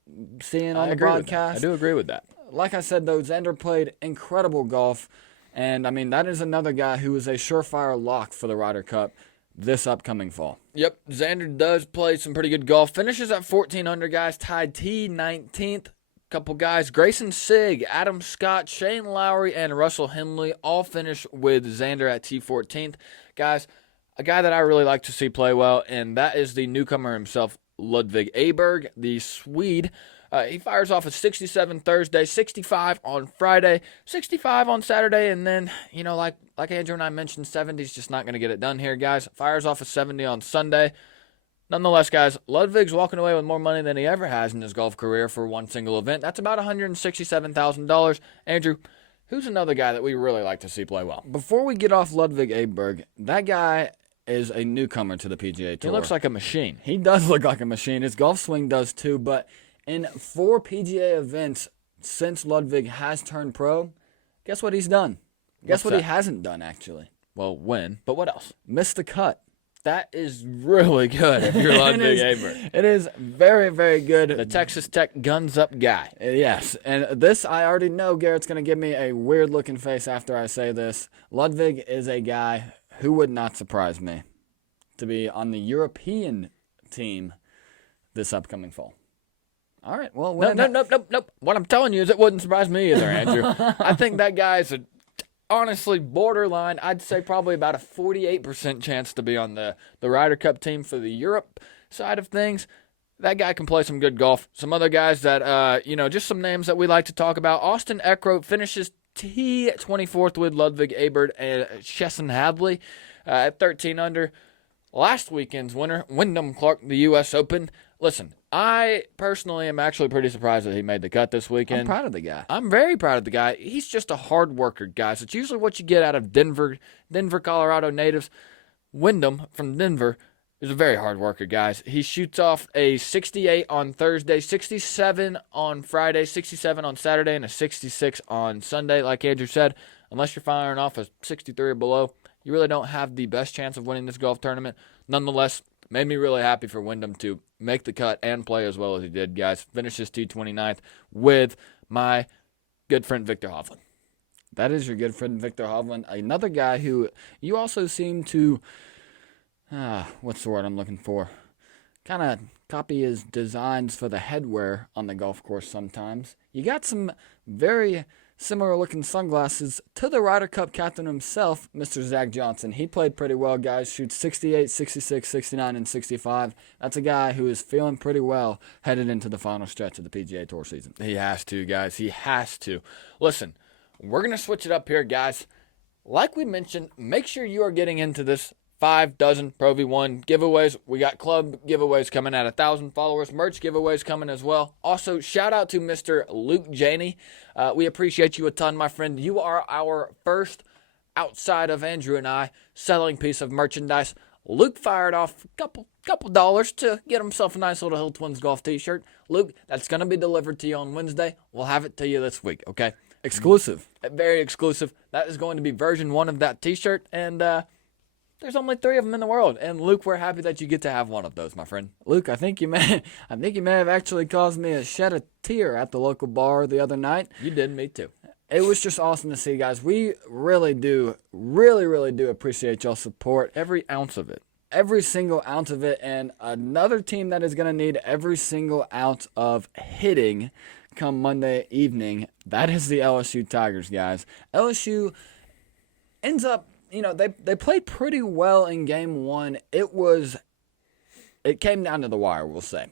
seeing on the broadcast. I do agree with that. Like I said, though, Xander played incredible golf. And, I mean, that is another guy who is a surefire lock for the Ryder Cup this upcoming fall. Yep, Xander does play some pretty good golf. Finishes at 14 under, guys. Tied T19th. Couple guys, Grayson Sigg, Adam Scott, Shane Lowry, and Russell Henley all finish with Xander at T14th. Guys, a guy that I really like to see play well, and that is the newcomer himself, Ludvig Aberg, the Swede. He fires off a 67 Thursday, 65 on Friday, 65 on Saturday, and then, like Andrew and I mentioned, 70's just not going to get it done here, guys. Fires off a 70 on Sunday. Nonetheless, guys, Ludvig's walking away with more money than he ever has in his golf career for one single event. That's about $167,000. Andrew, who's another guy that we really like to see play well? Before we get off Ludvig Aberg, that guy is a newcomer to the PGA Tour. He looks like a machine. He does look like a machine. His golf swing does too, but in 4 PGA events since Ludvig has turned pro, guess what he's done? Guess what he hasn't done, actually? Well, win, but what else? Missed the cut. That is really good if you're Ludvig Aberg. It is very, very good. The Texas Tech guns up guy. Yes, and this I already know Garrett's going to give me a weird-looking face after I say this. Ludvig is a guy who would not surprise me to be on the European team this upcoming fall. All right, well... Nope. What I'm telling you is it wouldn't surprise me either, Andrew. I think that guy is honestly borderline. I'd say probably about a 48% chance to be on the Ryder Cup team for the Europe side of things. That guy can play some good golf. Some other guys that, just some names that we like to talk about. Austin Eckroat finishes T24th with Ludvig Aberg and Chesson Hadley at 13 under. Last weekend's winner, Wyndham Clark, the U.S. Open. Listen, I personally am actually pretty surprised that he made the cut this weekend. I'm proud of the guy. I'm very proud of the guy. He's just a hard worker, guys. It's usually what you get out of Denver, Colorado natives. Wyndham from Denver is a very hard worker, guys. He shoots off a 68 on Thursday, 67 on Friday, 67 on Saturday, and a 66 on Sunday. Like Andrew said, unless you're firing off a 63 or below, you really don't have the best chance of winning this golf tournament. Nonetheless, made me really happy for Wyndham to make the cut and play as well as he did, guys. Finishes T29th with my good friend Victor Hovland. That is your good friend Victor Hovland. Another guy who you also seem to, what's the word I'm looking for? Kind of copy his designs for the headwear on the golf course sometimes. You got some very similar-looking sunglasses to the Ryder Cup captain himself, Mr. Zach Johnson. He played pretty well, guys. Shoots 68, 66, 69, and 65. That's a guy who is feeling pretty well headed into the final stretch of the PGA Tour season. He has to, guys. He has to. Listen, we're going to switch it up here, guys. Like we mentioned, make sure you are getting into this 5 dozen Pro V1 giveaways. We got club giveaways coming at 1,000 followers. Merch giveaways coming as well. Also, shout out to Mr. Luke Janey. We appreciate you a ton, my friend. You are our first, outside of Andrew and I, selling piece of merchandise. Luke fired off a couple dollars to get himself a nice little Hill Twins golf t-shirt. Luke, that's going to be delivered to you on Wednesday. We'll have it to you this week, okay? Exclusive. Very exclusive. That is going to be version 1 of that t-shirt, and there's only 3 of them in the world, and Luke, we're happy that you get to have one of those, my friend. Luke, I think you may have actually caused me to shed a tear at the local bar the other night. You did, me too. It was just awesome to see, guys. We really do appreciate y'all's support. Every ounce of it. Every single ounce of it, and another team that is going to need every single ounce of hitting come Monday evening, that is the LSU Tigers, guys. LSU ends up, they played pretty well in game 1. It came down to the wire, we'll say.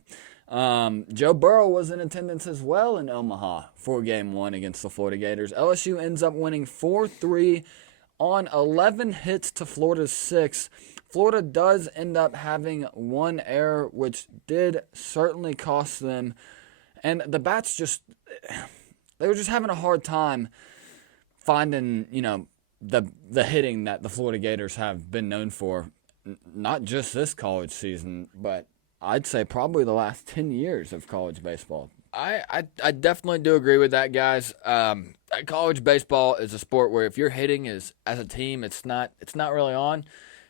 Joe Burrow was in attendance as well in Omaha for game 1 against the Florida Gators. LSU ends up winning 4-3 on 11 hits to Florida's 6. Florida does end up having 1 error, which did certainly cost them. And the bats they were just having a hard time finding, the hitting that the Florida Gators have been known for, not just this college season, but I'd say probably the last 10 years of college baseball. I definitely do agree with that, guys. College baseball is a sport where if you're hitting as a team, it's not really on.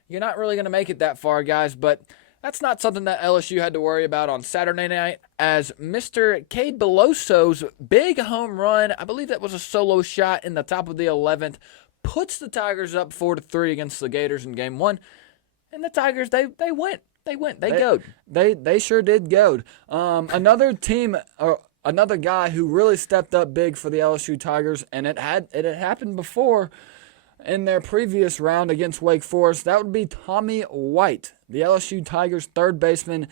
You're not really going to make it that far, guys. But that's not something that LSU had to worry about on Saturday night, as Mr. Cade Beloso's big home run, I believe that was a solo shot in the top of the 11th, puts the Tigers up 4-3 against the Gators in Game 1. And the Tigers, they went. They goad. They sure did goad. Another team, or another guy who really stepped up big for the LSU Tigers, and it had happened before in their previous round against Wake Forest. That would be Tommy White, the LSU Tigers third baseman.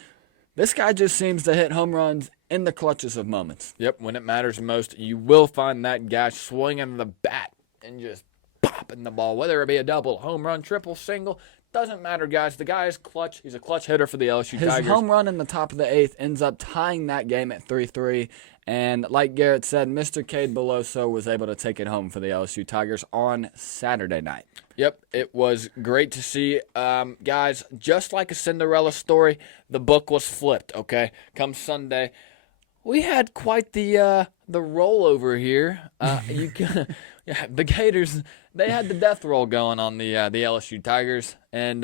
This guy just seems to hit home runs in the clutches of moments. Yep, when it matters most, you will find that guy swinging the bat and just popping the ball, whether it be a double, home run, triple, single. Doesn't matter, guys. The guy is clutch. He's a clutch hitter for the LSU Tigers. His home run in the top of the 8th ends up tying that game at 3-3. And like Garrett said, Mr. Cade Beloso was able to take it home for the LSU Tigers on Saturday night. Yep, it was great to see. Guys, just like a Cinderella story, the book was flipped, okay? Come Sunday, we had quite the rollover here. The Gators, they had the death roll going on the LSU Tigers. And,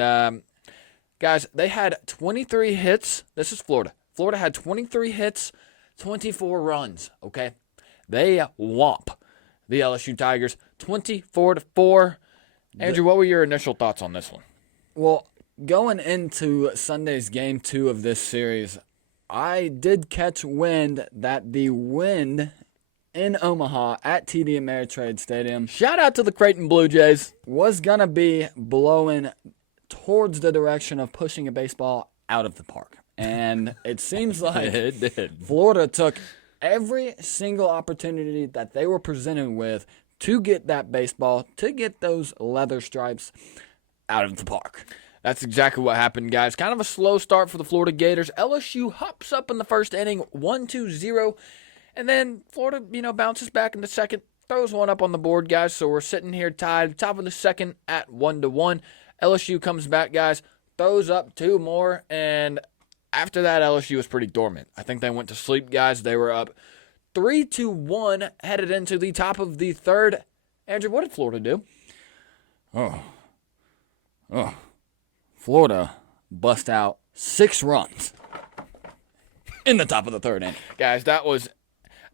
guys, they had 23 hits. This is Florida. Florida had 23 hits, 24 runs, okay? They whomp the LSU Tigers 24-4. Andrew, what were your initial thoughts on this one? Well, going into Sunday's Game 2 of this series, I did catch wind that the wind in Omaha at TD Ameritrade Stadium, Shout out to the Creighton Blue Jays, was going to be blowing towards the direction of pushing a baseball out of the park. And it seems like it did. Florida took every single opportunity that they were presented with to get that baseball, to get those leather stripes out of the park. That's exactly what happened, guys. Kind of a slow start for the Florida Gators. LSU hops up in the first inning, 1-0. And then Florida, bounces back in the second, throws one up on the board, guys. So we're sitting here tied, top of the second at 1-1. LSU comes back, guys, throws up two more. And after that, LSU was pretty dormant. I think they went to sleep, guys. They were up 3-1, headed into the top of the third. Andrew, what did Florida do? Florida bust out 6 runs in the top of the third inning. Guys, that was,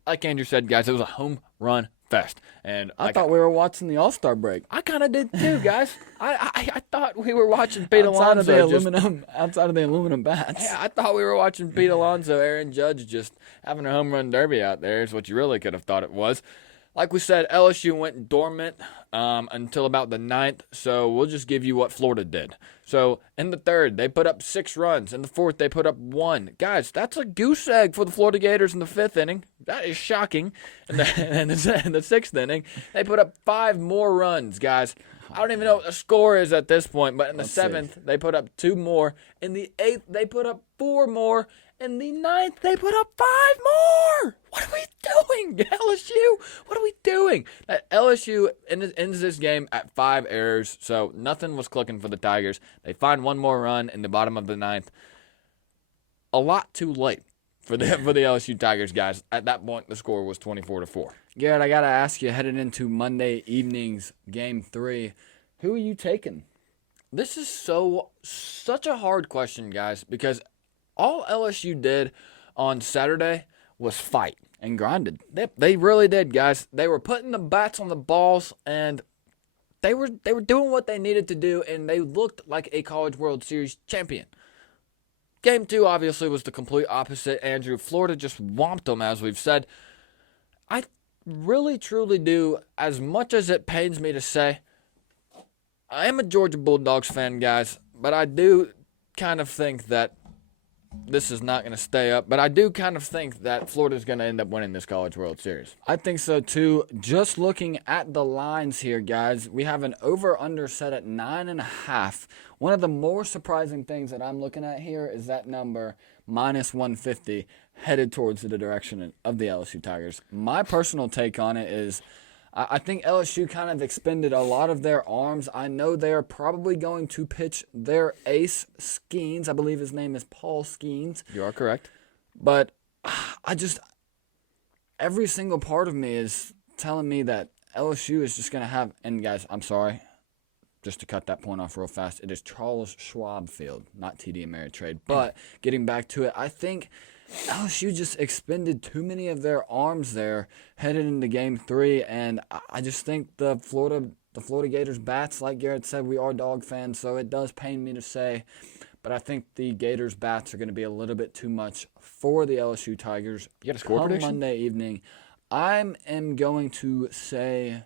like Andrew said, guys, it was a home run fest. And I thought we were watching the All-Star break. I kind of did too, guys. I thought we were watching Pete Alonso. Outside of the aluminum bats. Yeah, I thought we were watching Pete Alonso, Aaron Judge just having a home run derby out there is what you really could have thought it was. Like we said, LSU went dormant until about the 9th, so we'll just give you what Florida did. So in the 3rd, they put up 6 runs. In the 4th, they put up 1. Guys, that's a goose egg for the Florida Gators in the 5th inning. That is shocking. In the 6th inning, they put up 5 more runs, guys. I don't even know what the score is at this point, but in the 7th, they put up 2 more. In the 8th, they put up 4 more. In the 9th, they put up 5 more. What are we doing, LSU? What are we doing? LSU ends this game at 5 errors, so nothing was clicking for the Tigers. They find 1 more run in the bottom of the 9th. A lot too late for the LSU Tigers, guys. At that point, the score was 24-4. Garrett, I got to ask you, headed into Monday evening's Game 3, who are you taking? This is such a hard question, guys, because all LSU did on Saturday was fight and grinded. They really did, guys. They were putting the bats on the balls, and they were doing what they needed to do, and they looked like a College World Series champion. Game 2, obviously, was the complete opposite. Andrew, Florida just whomped them, as we've said. I really, truly do, as much as it pains me to say, I am a Georgia Bulldogs fan, guys, but I do kind of think that this is not going to stay up, but I do kind of think that Florida's going to end up winning this College World Series. I think so too. Just looking at the lines here, guys, we have an over-under set at 9.5. One of the more surprising things that I'm looking at here is that number, -150, headed towards the direction of the LSU Tigers. My personal take on it is I think LSU kind of expended a lot of their arms. I know they're probably going to pitch their ace, Skeens. I believe his name is Paul Skeens. You are correct. But every single part of me is telling me that LSU is just going to have, and guys, I'm sorry, just to cut that point off real fast, it is Charles Schwab Field, not TD Ameritrade. But getting back to it, I think LSU just expended too many of their arms there headed into Game 3, and I just think the Florida Gators bats, like Garrett said, we are dog fans, so it does pain me to say, but I think the Gators bats are going to be a little bit too much for the LSU Tigers. You got a score prediction? Monday evening, I am going to say,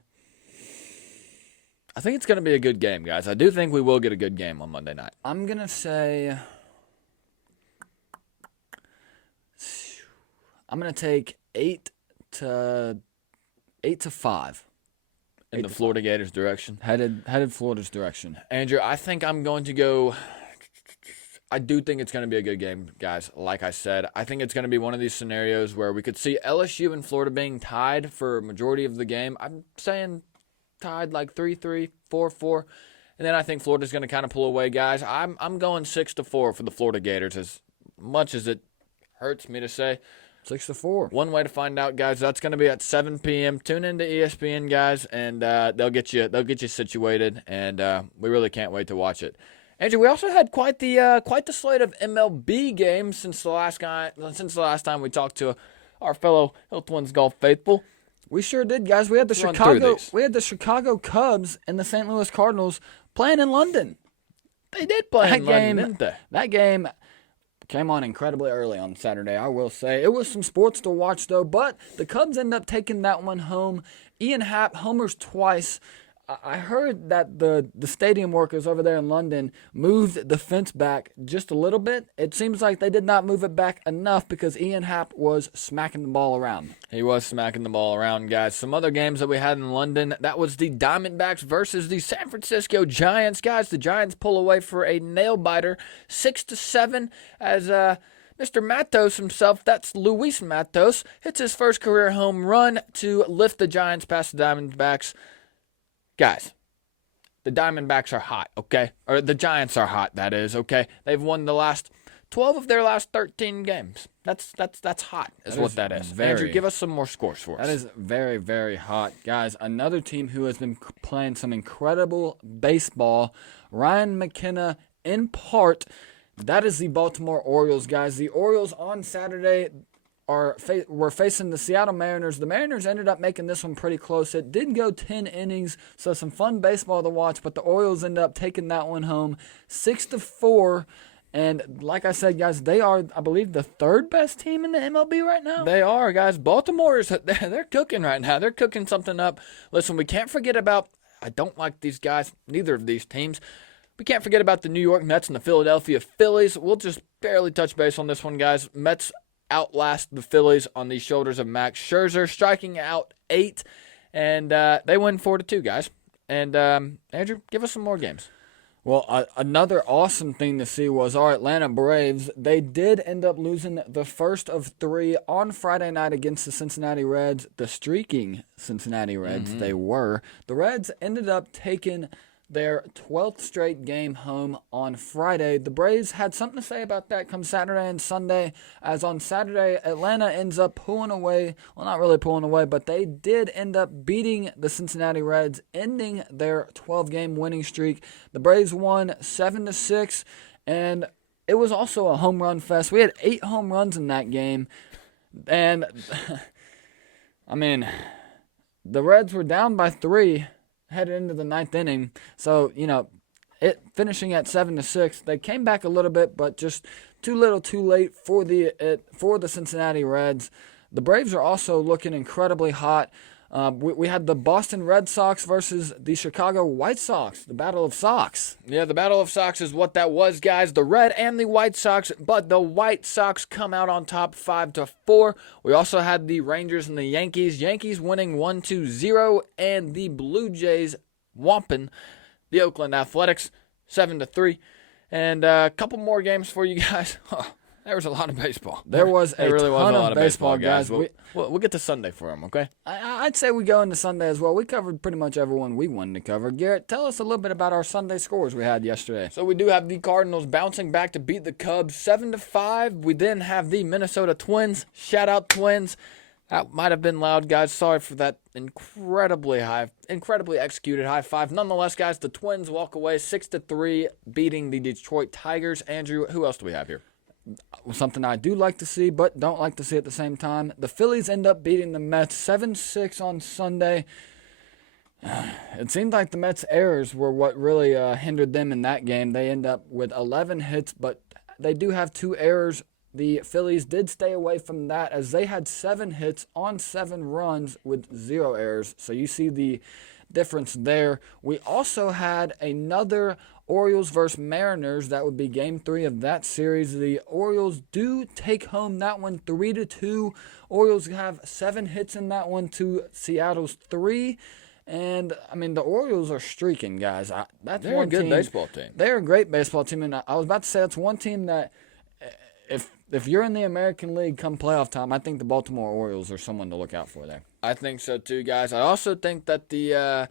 I think it's going to be a good game, guys. I do think we will get a good game on Monday night. I'm going to say, I'm going to take 8-5. In the Florida Gators direction. Headed Florida's direction. Andrew, I think I'm going to go. I do think it's going to be a good game, guys. Like I said, I think it's going to be one of these scenarios where we could see LSU and Florida being tied for a majority of the game. I'm saying tied like 3-3, 4-4. And then I think Florida's going to kind of pull away, guys. I'm going 6-4 for the Florida Gators, as much as it hurts me to say. 6-4. One way to find out, guys. That's going to be at 7 p.m. Tune into ESPN, guys, and they'll get you situated, and we really can't wait to watch it. Andrew, we also had quite the slate of MLB games since the last time we talked to our fellow Hill Twins golf faithful. We sure did, guys. We had the Chicago Cubs and the St. Louis Cardinals playing in London. They did play in London, didn't they? That game came on incredibly early on Saturday, I will say. It was some sports to watch, though, but the Cubs end up taking that one home. Ian Happ homers twice. I heard that the stadium workers over there in London moved the fence back just a little bit. It seems like they did not move it back enough because Ian Happ was smacking the ball around. He was smacking the ball around, guys. Some other games that we had in London, that was the Diamondbacks versus the San Francisco Giants. Guys, the Giants pull away for a nail-biter, 6-7, as Mr. Matos himself, that's Luis Matos, hits his first career home run to lift the Giants past the Diamondbacks. Guys, the Diamondbacks are hot, okay? Or the Giants are hot, that is, okay? They've won the last 12 of their last 13 games. That's hot, is what that is. Andrew, give us some more scores for us. That is very, very hot. Guys, another team who has been playing some incredible baseball, Ryan McKenna in part, that is the Baltimore Orioles, guys. The Orioles on Saturday were facing the Seattle Mariners. The Mariners ended up making this one pretty close. It did go 10 innings, so some fun baseball to watch, but the Orioles ended up taking that one home 6-4. And like I said, guys, they are, I believe, the third best team in the MLB right now. They are, guys. Baltimore they're cooking right now. They're cooking something up. Listen, we can't forget about, I don't like these guys, neither of these teams. We can't forget about the New York Mets and the Philadelphia Phillies. We'll just barely touch base on this one, guys. Mets outlast the Phillies on the shoulders of Max Scherzer, striking out 8, and they win 4-2, guys. And Andrew, give us some more games. Well, another awesome thing to see was our Atlanta Braves. They did end up losing the first of 3 on Friday night against the Cincinnati Reds, the streaking Cincinnati Reds they were. The Reds ended up taking their 12th straight game home on Friday. The Braves had something to say about that come Saturday and Sunday, as on Saturday, Atlanta ends up pulling away. Well, not really pulling away, but they did end up beating the Cincinnati Reds, ending their 12-game winning streak. The Braves won 7-6, and it was also a home run fest. We had 8 home runs in that game, and, I mean, the Reds were down by 3 headed into the 9th inning. So, it finishing at 7-6. They came back a little bit, but just too little, too late for the Cincinnati Reds. The Braves are also looking incredibly hot. We had the Boston Red Sox versus the Chicago White Sox, the Battle of Sox. Yeah, the Battle of Sox is what that was, guys. The Red and the White Sox, but the White Sox come out on top 5-4. We also had the Rangers and the Yankees. Yankees winning 1-0, and the Blue Jays whomping the Oakland Athletics 7-3. And a couple more games for you guys. There was a lot of baseball. There was a really ton of baseball, guys. We'll get to Sunday for them, okay? I'd say we go into Sunday as well. We covered pretty much everyone we wanted to cover. Garrett, tell us a little bit about our Sunday scores we had yesterday. So we do have the Cardinals bouncing back to beat the Cubs 7-5. We then have the Minnesota Twins. Shout out Twins. That might have been loud, guys. Sorry for that incredibly executed high five. Nonetheless, guys, the Twins walk away 6-3, beating the Detroit Tigers. Andrew, who else do we have here? Something I do like to see, but don't like to see at the same time. The Phillies end up beating the Mets 7-6 on Sunday. It seemed like the Mets' errors were what really hindered them in that game. They end up with 11 hits, but they do have 2 errors. The Phillies did stay away from that as they had 7 hits on 7 runs with 0 errors. So you see the difference there. We also had another Orioles versus Mariners. That would be Game 3 of that series. The Orioles do take home that one 3-2. Orioles have 7 hits in that one to Seattle's 3. And, I mean, the Orioles are streaking, guys. They're a good baseball team. They're a great baseball team. And I was about to say that's one team that if you're in the American League come playoff time, I think the Baltimore Orioles are someone to look out for there. I think so too, guys. I also think that the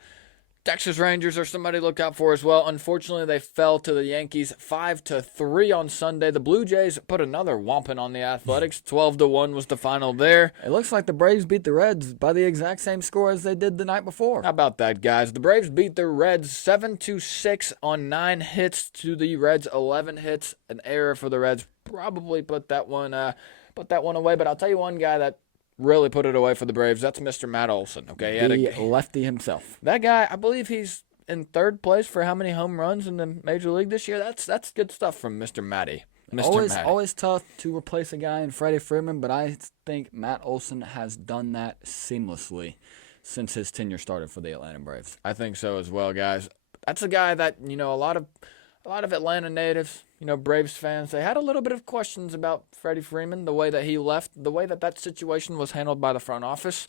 Texas Rangers are somebody to look out for as well. Unfortunately, they fell to the Yankees 5-3 on Sunday. The Blue Jays put another whomping on the Athletics. 12-1 was the final there. It looks like the Braves beat the Reds by the exact same score as they did the night before. How about that, guys? The Braves beat the Reds 7-6 on 9 hits to the Reds 11 hits. An error for the Reds probably put that one away. But I'll tell you one guy that really put it away for the Braves. That's Mr. Matt Olson. Okay, the lefty himself. That guy, I believe he's in 3rd place for how many home runs in the Major League this year. That's good stuff from Mr. Matty. Always tough to replace a guy in Freddie Freeman, but I think Matt Olson has done that seamlessly since his tenure started for the Atlanta Braves. I think so as well, guys. That's a guy that, a lot of Atlanta natives, Braves fans, they had a little bit of questions about Freddie Freeman, the way that he left, the way that situation was handled by the front office.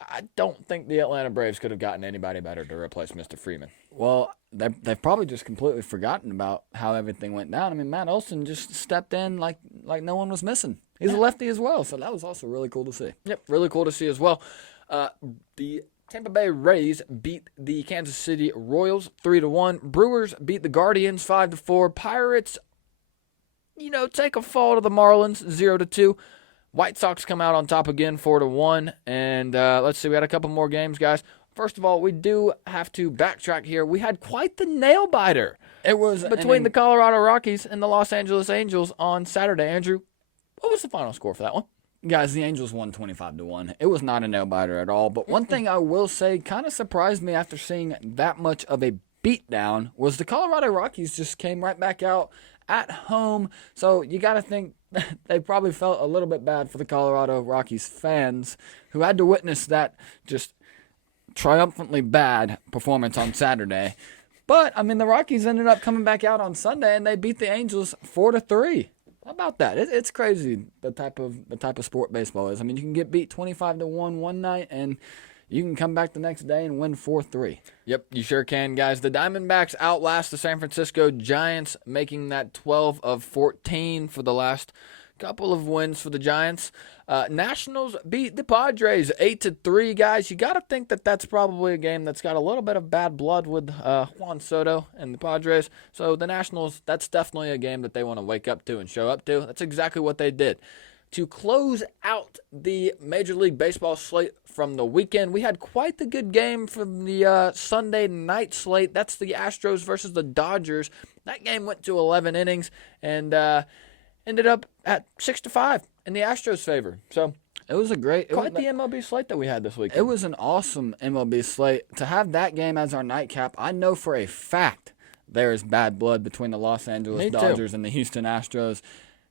I don't think the Atlanta Braves could have gotten anybody better to replace Mr. Freeman. Well, they've probably just completely forgotten about how everything went down. I mean, Matt Olson just stepped in like no one was missing. He's a lefty as well, so that was also really cool to see. Yep, really cool to see as well. The Tampa Bay Rays beat the Kansas City Royals 3-1. Brewers beat the Guardians 5-4. Pirates, take a fall to the Marlins 0-2. White Sox come out on top again 4-1. And let's see, we had a couple more games, guys. First of all, we do have to backtrack here. We had quite the nail biter. It was between the Colorado Rockies and the Los Angeles Angels on Saturday. Andrew, what was the final score for that one? Guys, the Angels won 25-1. It was not a nail-biter at all. But one thing I will say kind of surprised me after seeing that much of a beatdown was the Colorado Rockies just came right back out at home. So you got to think they probably felt a little bit bad for the Colorado Rockies fans who had to witness that just triumphantly bad performance on Saturday. But, I mean, the Rockies ended up coming back out on Sunday, and they beat the Angels 4-3. How about that? It's crazy the type of sport baseball is. I mean, you can get beat 25-1 one night, and you can come back the next day and win 4-3. Yep, you sure can, guys. The Diamondbacks outlast the San Francisco Giants, making that 12 of 14 for the last couple of wins for the Giants. Nationals beat the Padres 8-3, guys. You got to think that that's probably a game that's got a little bit of bad blood with Juan Soto and the Padres. So the Nationals, that's definitely a game that they want to wake up to and show up to. That's exactly what they did. To close out the Major League Baseball slate from the weekend, we had quite the good game from the Sunday night slate. That's the Astros versus the Dodgers. That game went to 11 innings and ended up at 6-5 in the Astros' favor. So it was the MLB slate that we had this weekend. It was an awesome MLB slate. To have that game as our nightcap, I know for a fact there is bad blood between the Los Angeles Dodgers and the Houston Astros.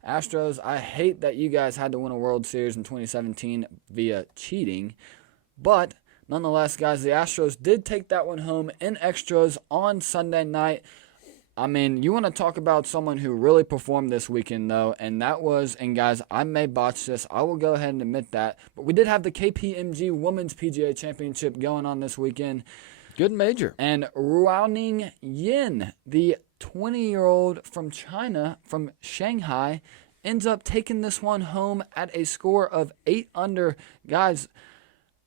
Astros, I hate that you guys had to win a World Series in 2017 via cheating. But nonetheless, guys, the Astros did take that one home in extras on Sunday night. I mean, you want to talk about someone who really performed this weekend, though, and guys, I may botch this. I will go ahead and admit that. But we did have the KPMG Women's PGA Championship going on this weekend. Good major. And Ruoning Yin, the 20-year-old from China, from Shanghai, ends up taking this one home at a score of 8 under. Guys,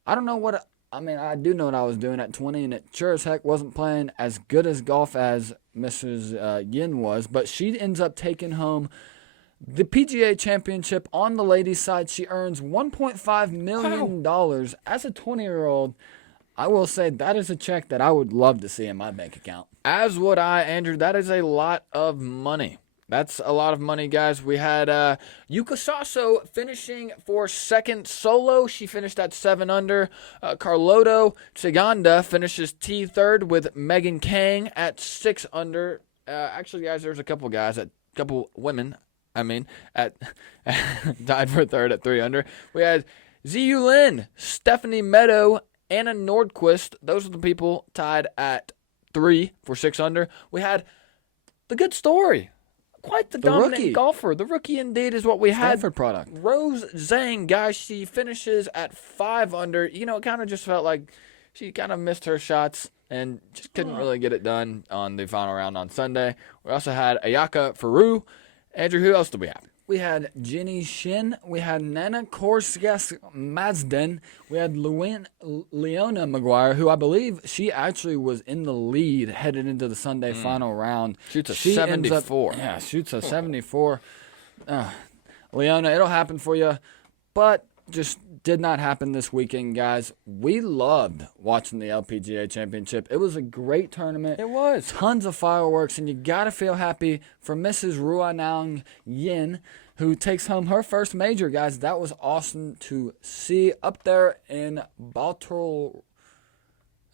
I don't know what... I do know what I was doing at 20, and it sure as heck wasn't playing as good as golf as Mrs. Yin was, but she ends up taking home the PGA Championship on the ladies' side. She earns $1.5 million as a 20-year-old. I will say that is a check that I would love to see in my bank account. As would I, Andrew. That is a lot of money. That's a lot of money, guys. We had Yuka Sasso finishing for second solo. She finished at 7 under. Carlotto Ciganda finishes T3rd with Megan Kang at 6 under. Actually, guys, there's a couple women, at tied for third at 3 under. We had Ziyu Lin, Stephanie Meadow, Anna Nordquist. Those are the people tied at 3 for 6 under. We had the good story. Quite the dominant rookie golfer. The rookie indeed is what we had. Stanford product. Rose Zhang, guys, she finishes at 5 under. You know, it kind of just felt like she kind of missed her shots and just couldn't really get it done on the final round on Sunday. We also had Ayaka Faru. Andrew, who else do we have? We had Jenny Shin. We had Nana Korsgas Mazden. We had Leona McGuire, who I believe she actually was in the lead headed into the Sunday final round. Shoots a 74. Shoots a 74. Leona, it'll happen for you, but just did not happen this weekend, guys. We loved watching the LPGA Championship. It was a great tournament. It was. Tons of fireworks, and you got to feel happy for Mrs. Ruoning Yin, who takes home her first major, guys. That was awesome to see up there in Baltoro.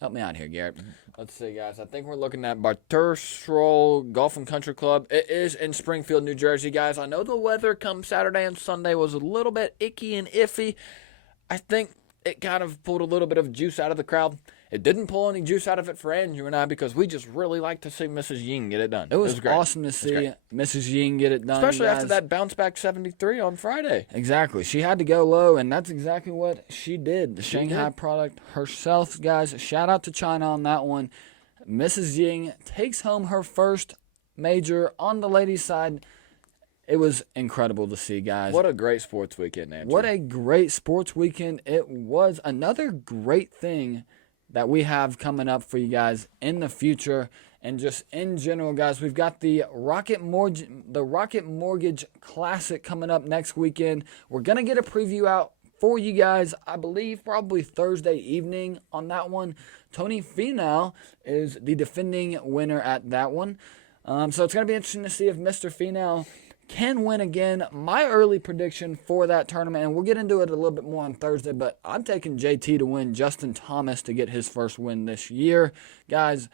Help me out here, Garrett. Let's see, guys. I think we're looking at Barterstrol Golf and Country Club. It is in Springfield, New Jersey, guys. I know the weather come Saturday and Sunday was a little bit icky and iffy. I think it kind of pulled a little bit of juice out of the crowd. It didn't pull any juice out of it for Andrew and I because we just really like to see Mrs. Ying get it done. It was great. Awesome to see Mrs. Ying get it done. Especially guys. after that bounce back 73 on Friday. Exactly. She had to go low, and that's exactly what she did. The Shanghai product herself, guys. Shout out to China on that one. Mrs. Ying takes home her first major on the ladies' side. It was incredible to see, guys. What a great sports weekend, Andrew. What a great sports weekend it was. Another great thing that we have coming up for you guys in the future and just in general, guys. We've got the Rocket Mortgage Classic coming up next weekend. We're going to get a preview out for you guys, I believe, probably Thursday evening on that one. Tony Finau is the defending winner at that one. So it's going to be interesting to see if Mr. Finau can win again. My early prediction for that tournament, and we'll get into it a little bit more on Thursday, but I'm taking JT to win, Justin Thomas to get his first win this year. Guys,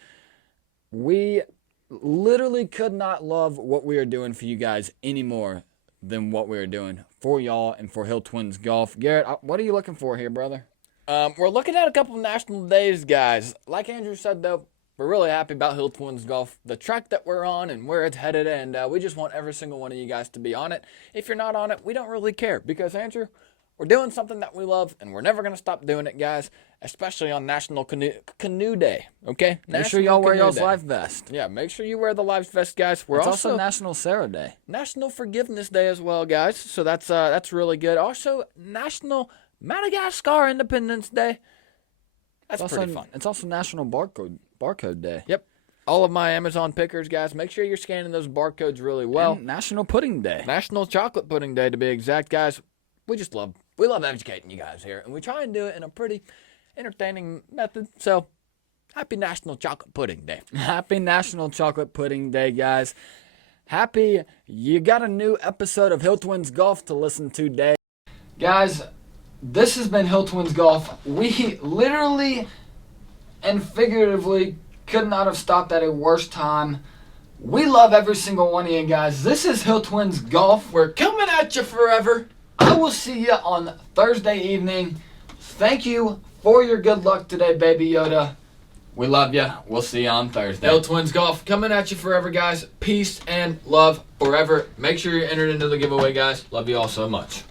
we literally could not love what we are doing for you guys any more than what we are doing for y'all and for Hill Twins Golf. Garrett, what are you looking for here, brother? We're looking at a couple of national days, guys. Like Andrew said, though, we're really happy about Hill Twins Golf, the track that we're on and where it's headed, and we just want every single one of you guys to be on it. If you're not on it, we don't really care because, Andrew, we're doing something that we love, and we're never going to stop doing it, guys, especially on National Canoe Day, okay? Make sure y'all wear y'all's life vest. Yeah, make sure you wear the life vest, guys. It's also National Sarah Day. National Forgiveness Day as well, guys, so that's really good. Also, National Madagascar Independence Day. That's pretty fun. It's also National Barcode Day. Yep. All of my Amazon pickers, guys, make sure you're scanning those barcodes really well. And National Pudding Day. National Chocolate Pudding Day, to be exact, guys. We love educating you guys here, and we try and do it in a pretty entertaining method. So, happy National Chocolate Pudding Day. Happy National Chocolate Pudding Day, guys. Happy you got a new episode of Hill Twins Golf to listen to today. Guys, this has been Hill Twins Golf. We literally and figuratively could not have stopped at a worse time. We love every single one of you guys. This is Hill Twins Golf. We're coming at you forever. I will see you on Thursday evening. Thank you for your good luck today, Baby Yoda. We love you. We'll see you on Thursday. Hill Twins Golf coming at you forever, guys. Peace and love forever. Make sure you're entered into the giveaway, guys. Love you all so much.